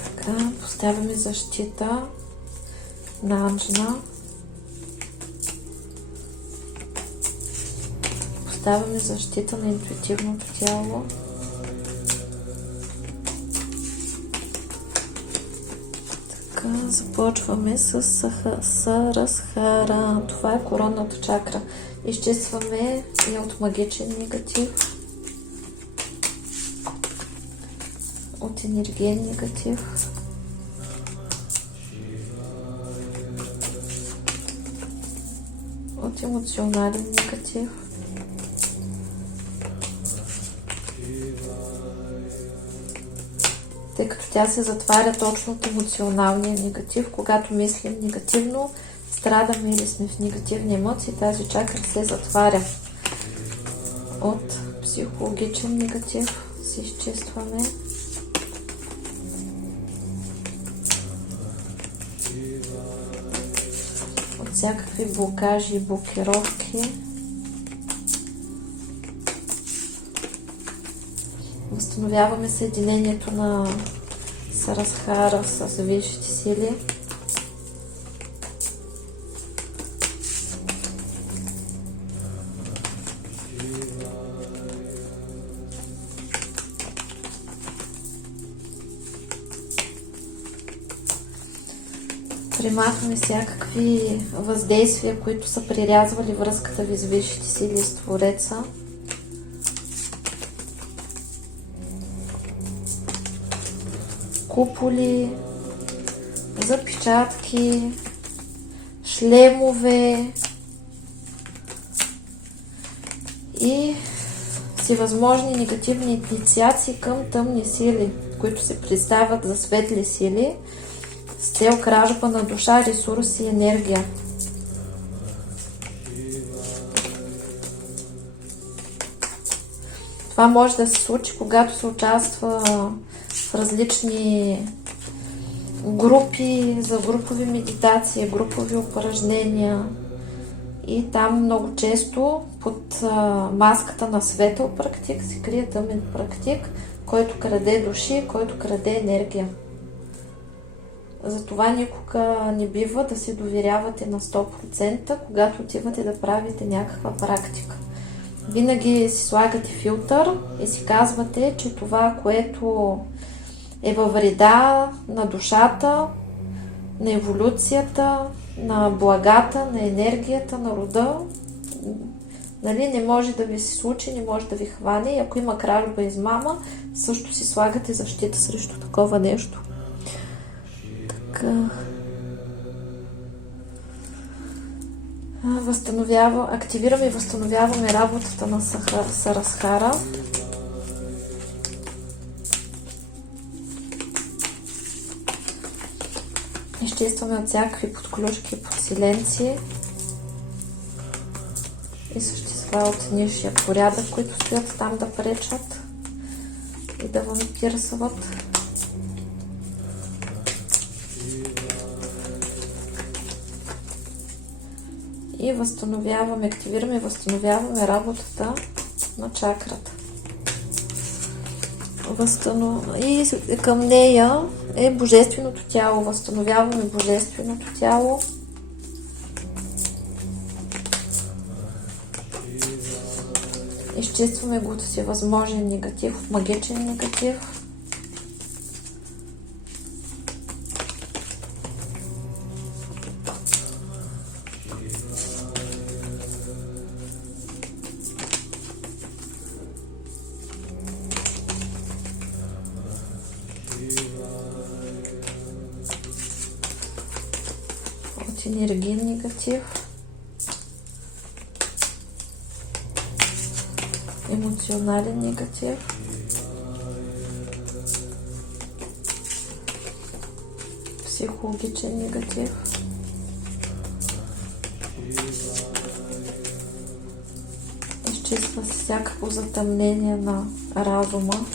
Така, поставяме защита на Анджна. Поставяме защита на интуитивното тяло. Започваме с Сарасхара. Това е коронната чакра. Изчистваме и от магичен негатив, от енергиен негатив, от емоционален негатив, тъй като тя се затваря точно от емоционалния негатив. Когато мислим негативно, страдаме или сме в негативни емоции, тази чакра се затваря. От психологичен негатив се изчистваме. От всякакви блокажи и блокировки. Възстановяваме съединението на Сарасхара с висшите сили. Премахваме всякакви въздействия, които са прирязвали връзката ви с висшите сили с Твореца. Куполи, запечатки, шлемове и всевъзможни негативни инициации към тъмни сили, които се представят за светли сили с цел кражба на душа, ресурси и енергия. Това може да се случи, когато се участва в различни групи за групови медитации, групови упражнения. И там много често под маската на светъл практик се крие тъмен практик, който краде души, който краде енергия. Затова никога не бива да се доверявате на 100%, когато отивате да правите някаква практика. Винаги си слагате филтър и си казвате, че това, което е във вреда на душата, на еволюцията, на благата, на енергията, на рода, нали, не може да ви се случи, не може да ви хване. И ако има кражба измама, също си слагате защита срещу такова нещо. Така. Активираме и възстановяваме работата на Сарасхара. Изчистваме от всякакви подключки и подселенци и същества от нисшия порядък, които стоят там да пречат и да вампирсват. И активираме и възстановяваме работата на чакрата. И към нея е божественото тяло. Възстановяваме божественото тяло. Изчистваме го от всевъзможен негатив, от магичен негатив. От енергиен негатив. Емоционален негатив. Психологичен негатив. Изчиства се всякакво затъмнение на разума.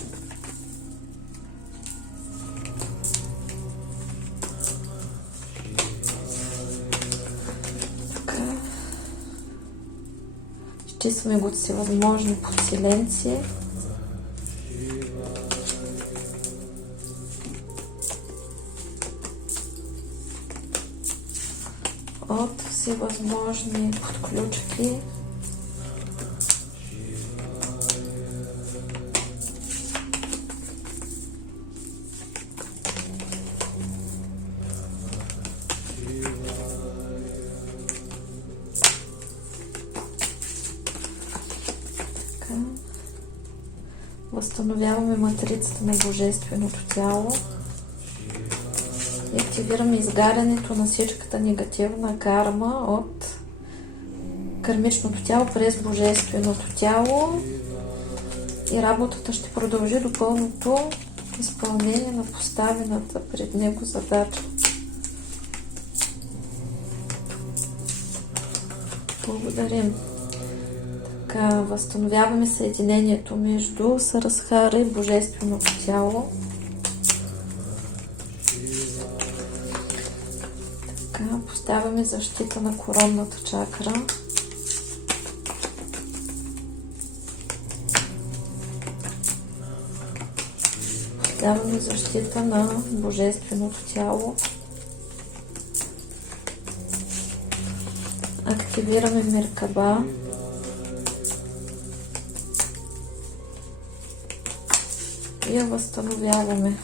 Изчистваме го от всевъзможни подселенци. От всевъзможни подключки. Възстановяваме матрицата на божественото тяло и активираме изгарянето на всичката негативна карма от кармичното тяло през божественото тяло и работата ще продължи до пълното изпълнение на поставената пред него задача. Благодарим. Така, възстановяваме съединението между Сарасхара и божественото тяло. Така, поставяме защита на коронната чакра. Поставяме защита на божественото тяло. Активираме Меркаба. И я възстановяваме.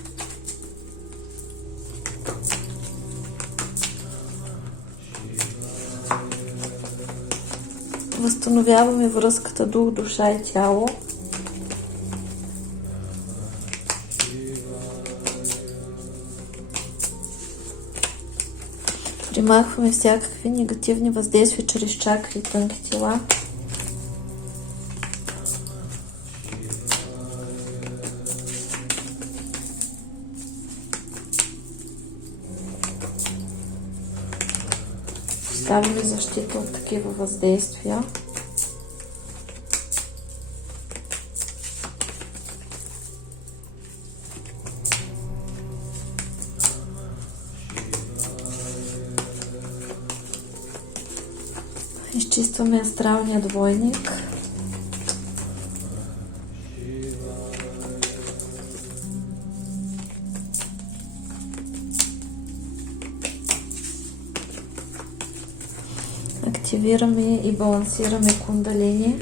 Възстановяваме връзката дух, душа и тяло. Примахваме всякакви негативни въздействия чрез чакри и тънки тела. Ставаме защита от такива въздействия. Изчистваме астралния двойник. Активираме и балансираме кундалини.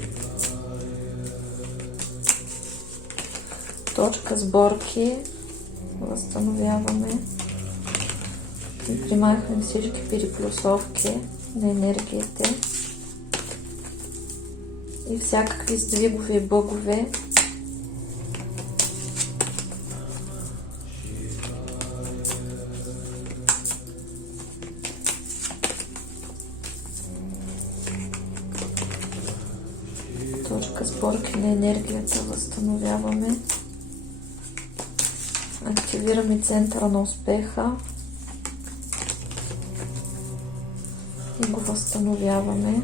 Точка сборки. Възстановяваме и примахваме всички переплюсовки на енергиите и всякакви сдвигове и бъгове. Точка сборки на енергията възстановяваме. Активираме центъра на успеха и го възстановяваме.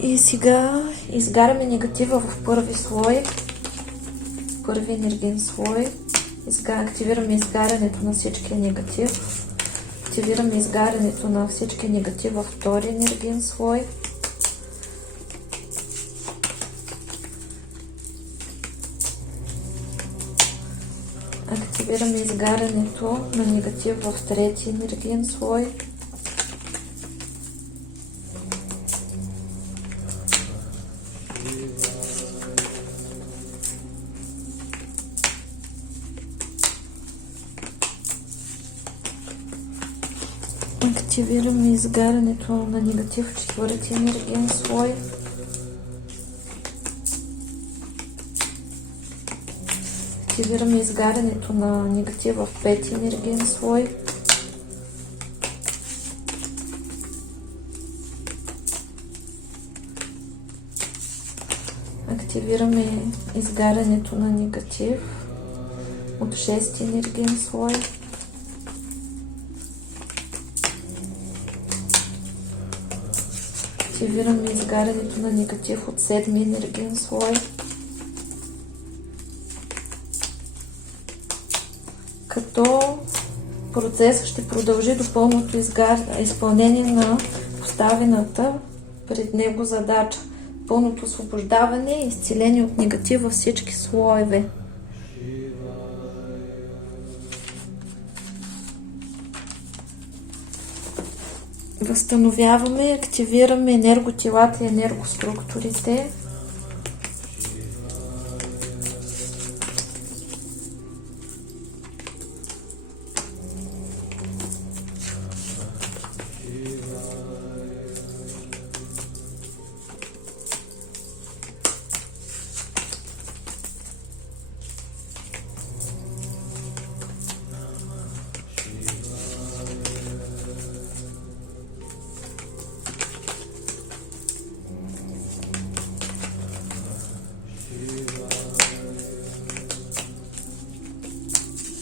И сега изгаряме негатива в първи слой, първи енергиен слой. Активираме изгарянето на всички негатив. Активираме изгарянето на всички негатив във втори енергиен слой. Активираме изгарянето на негатив в трети енергиен слой. Активираме изгарянето на негатив в четвърти енергиен слой. Активираме изгарянето на негатив в пети енергиен слой. Активираме изгарянето на негатив от шести енергиен слой. Активираме изгарянето на негатив от седми енергиен слой. Като процесът ще продължи до пълното изпълнение на поставената пред него задача. Пълното освобождаване и изцеление от негатив във всички слоеве. Възстановяваме, активираме енерготелата и енергоструктурите.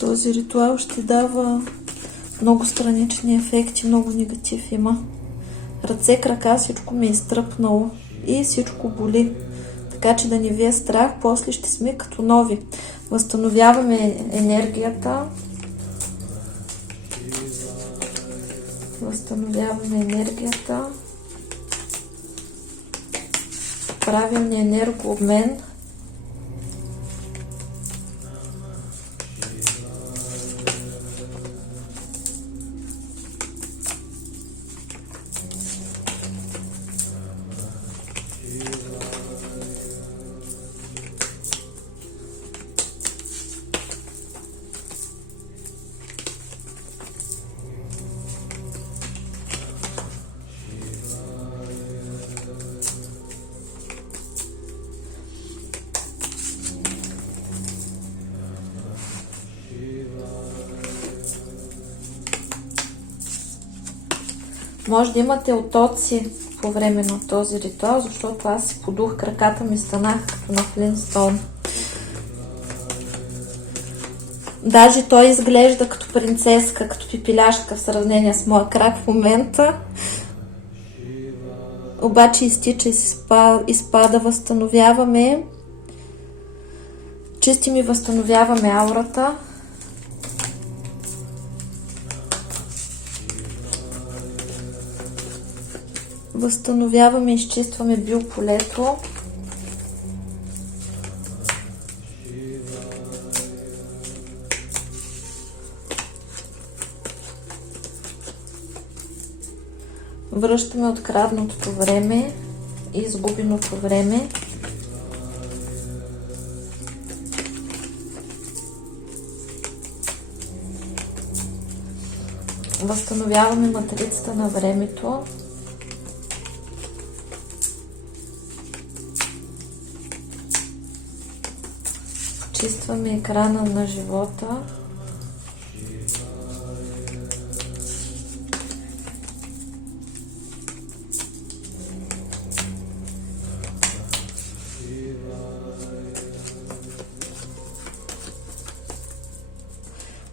Този ритуал ще дава много странични ефекти, много негатив има. Ръце, крака, всичко ми е изтръпнало и всичко боли. Така че да не ви е страх, после ще сме като нови. Възстановяваме енергията. Правилния енергообмен. Може да имате оттоци по време на този ритуал, защото аз си подух краката ми, станах като на Флинстоун. Даже той изглежда като принцеска, като пипиляшка в сравнение с моя крак в момента. Обаче изтича и изпада, възстановяваме. Чистим и възстановяваме аурата. Възстановяваме и изчистваме биополето. Връщаме откраднатото време и изгубеното време. Възстановяваме матрицата на времето. Чистваме екрана на живота.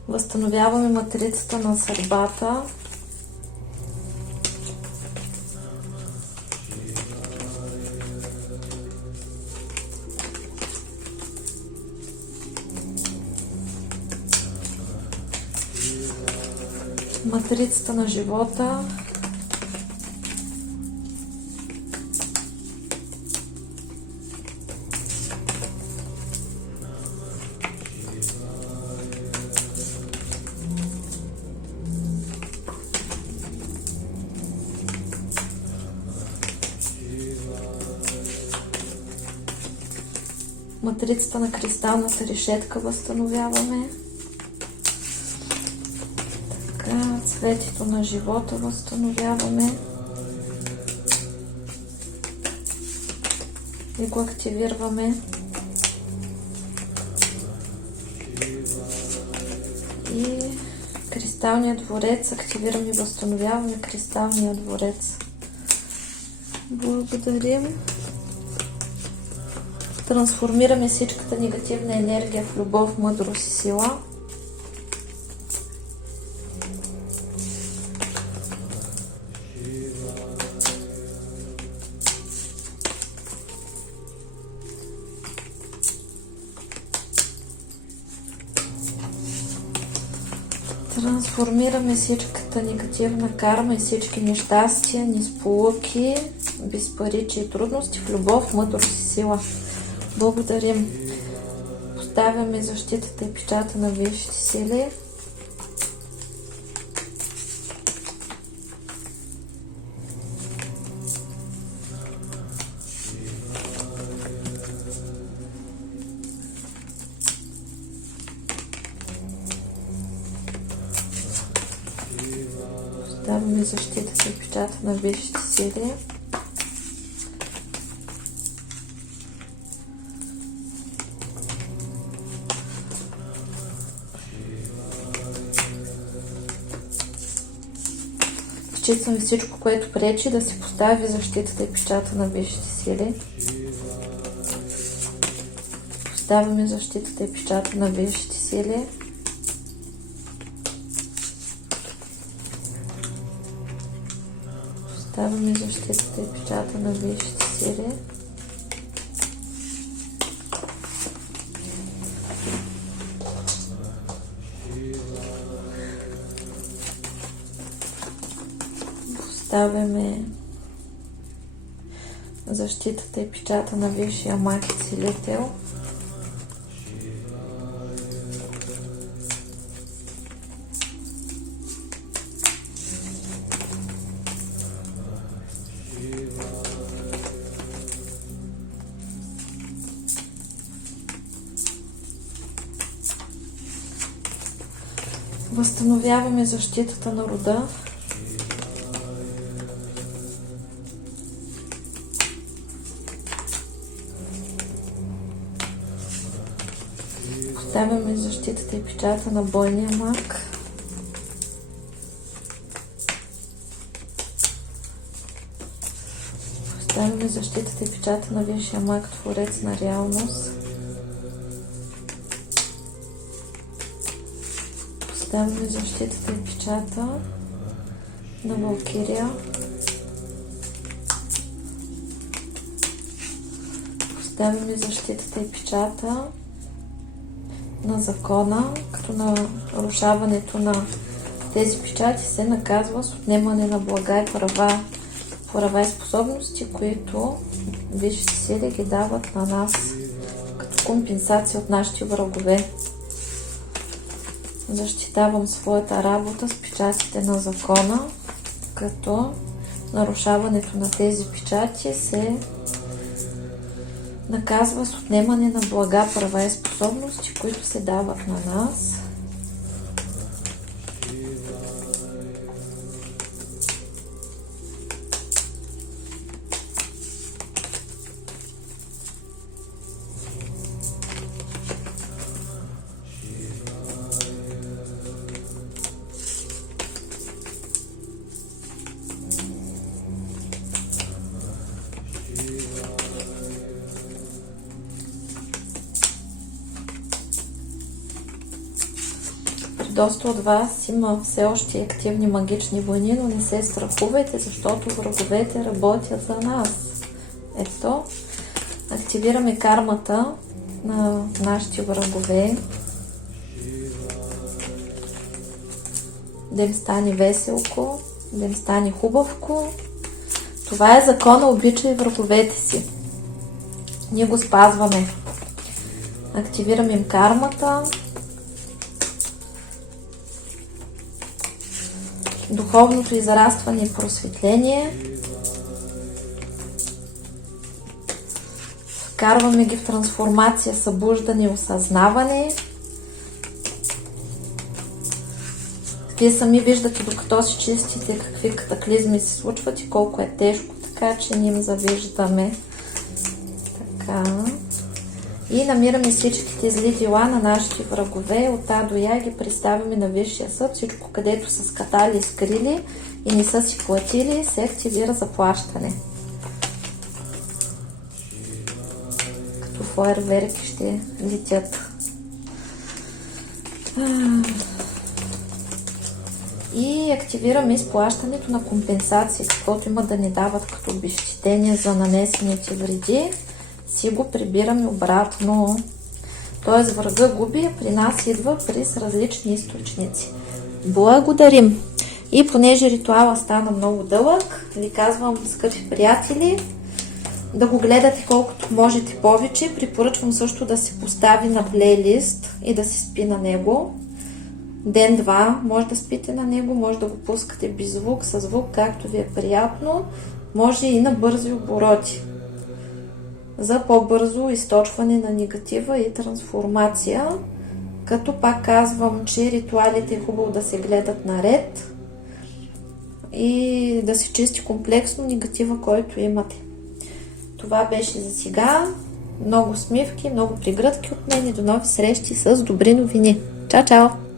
Възстановяваме матрицата на съдбата. Матрицата на живота. Матрицата на кристалната решетка възстановяваме. Така, цветето на живота възстановяваме. И го активираме. И кристалния дворец активираме и възстановяваме кристалния дворец. Благодарим. Трансформираме всичката негативна енергия в любов, мъдрост и сила. Трансформираме всичката негативна карма и всички нещастия, несполуки, безпаричие и трудности в любов, мъдрост и сила. Благодарим. Поставяме защитата и печата на висшите сили. Поставяме защитата и печата на висшите сили. Изчистваме всичко, което пречи да се постави защитата и печата на висшите сили. Поставяме защитата и печата на висшите сили. Поставяме защитата и печата на висшите сили. Поставяме защитата и печата на висшия маг и целител. Възстановяваме защитата на рода. Поставяме защитата и печата на бойния маг. Поставяме защитата и печата на висшия маг, творец на реалност. Поставяме защитата и печата на Валкирия. Поставяме защитата и печата на закона, като нарушаването на тези печати се наказва с отнемане на блага и права и способности, които висшите сили ги дават на нас като компенсация от нашите врагове. Защитавам своята работа с печатите на закона, като нарушаването на тези печати се наказва с отнемане на блага, права и способности, които се дават на нас. Доста от вас има все още активни магични войни, но не се страхувайте, защото враговете работят за нас. Ето, активираме кармата на нашите врагове. Да им стане веселко, да им стане хубавко. Това е закона, обичай враговете си. Ние го спазваме. Активираме им кармата. Духовното израстване и просветление. Вкарваме ги в трансформация, събуждане и осъзнаване. Вие сами виждате, докато се чистите, какви катаклизми се случват и колко е тежко, така че не им завиждаме. Така. И намираме всичките зли дела на нашите врагове от А до Я, ги представяме на Висшия съд. Всичко, където са скатали и скрили и не са си платили, се активира за плащане. Като фойерверки ще летят. И активираме изплащането на компенсации, каквото има да ни дават като обезщетение за нанесените вреди. Си го прибираме обратно. Т.е. врага губи, а при нас идва през различни източници. Благодарим! И понеже ритуала стана много дълъг, ви казвам, скъпи приятели, да го гледате колкото можете повече. Препоръчвам също да се постави на плейлист и да се спи на него. Ден-два може да спите на него, може да го пускате без звук, със звук, както ви е приятно. Може и на бързи обороти, за по-бързо източване на негатива и трансформация. Като пак казвам, че ритуалите е хубаво да се гледат наред и да се чисти комплексно негатива, който имате. Това беше за сега. Много смивки, много прегръдки от мен и до нови срещи с добри новини. Чао, чао!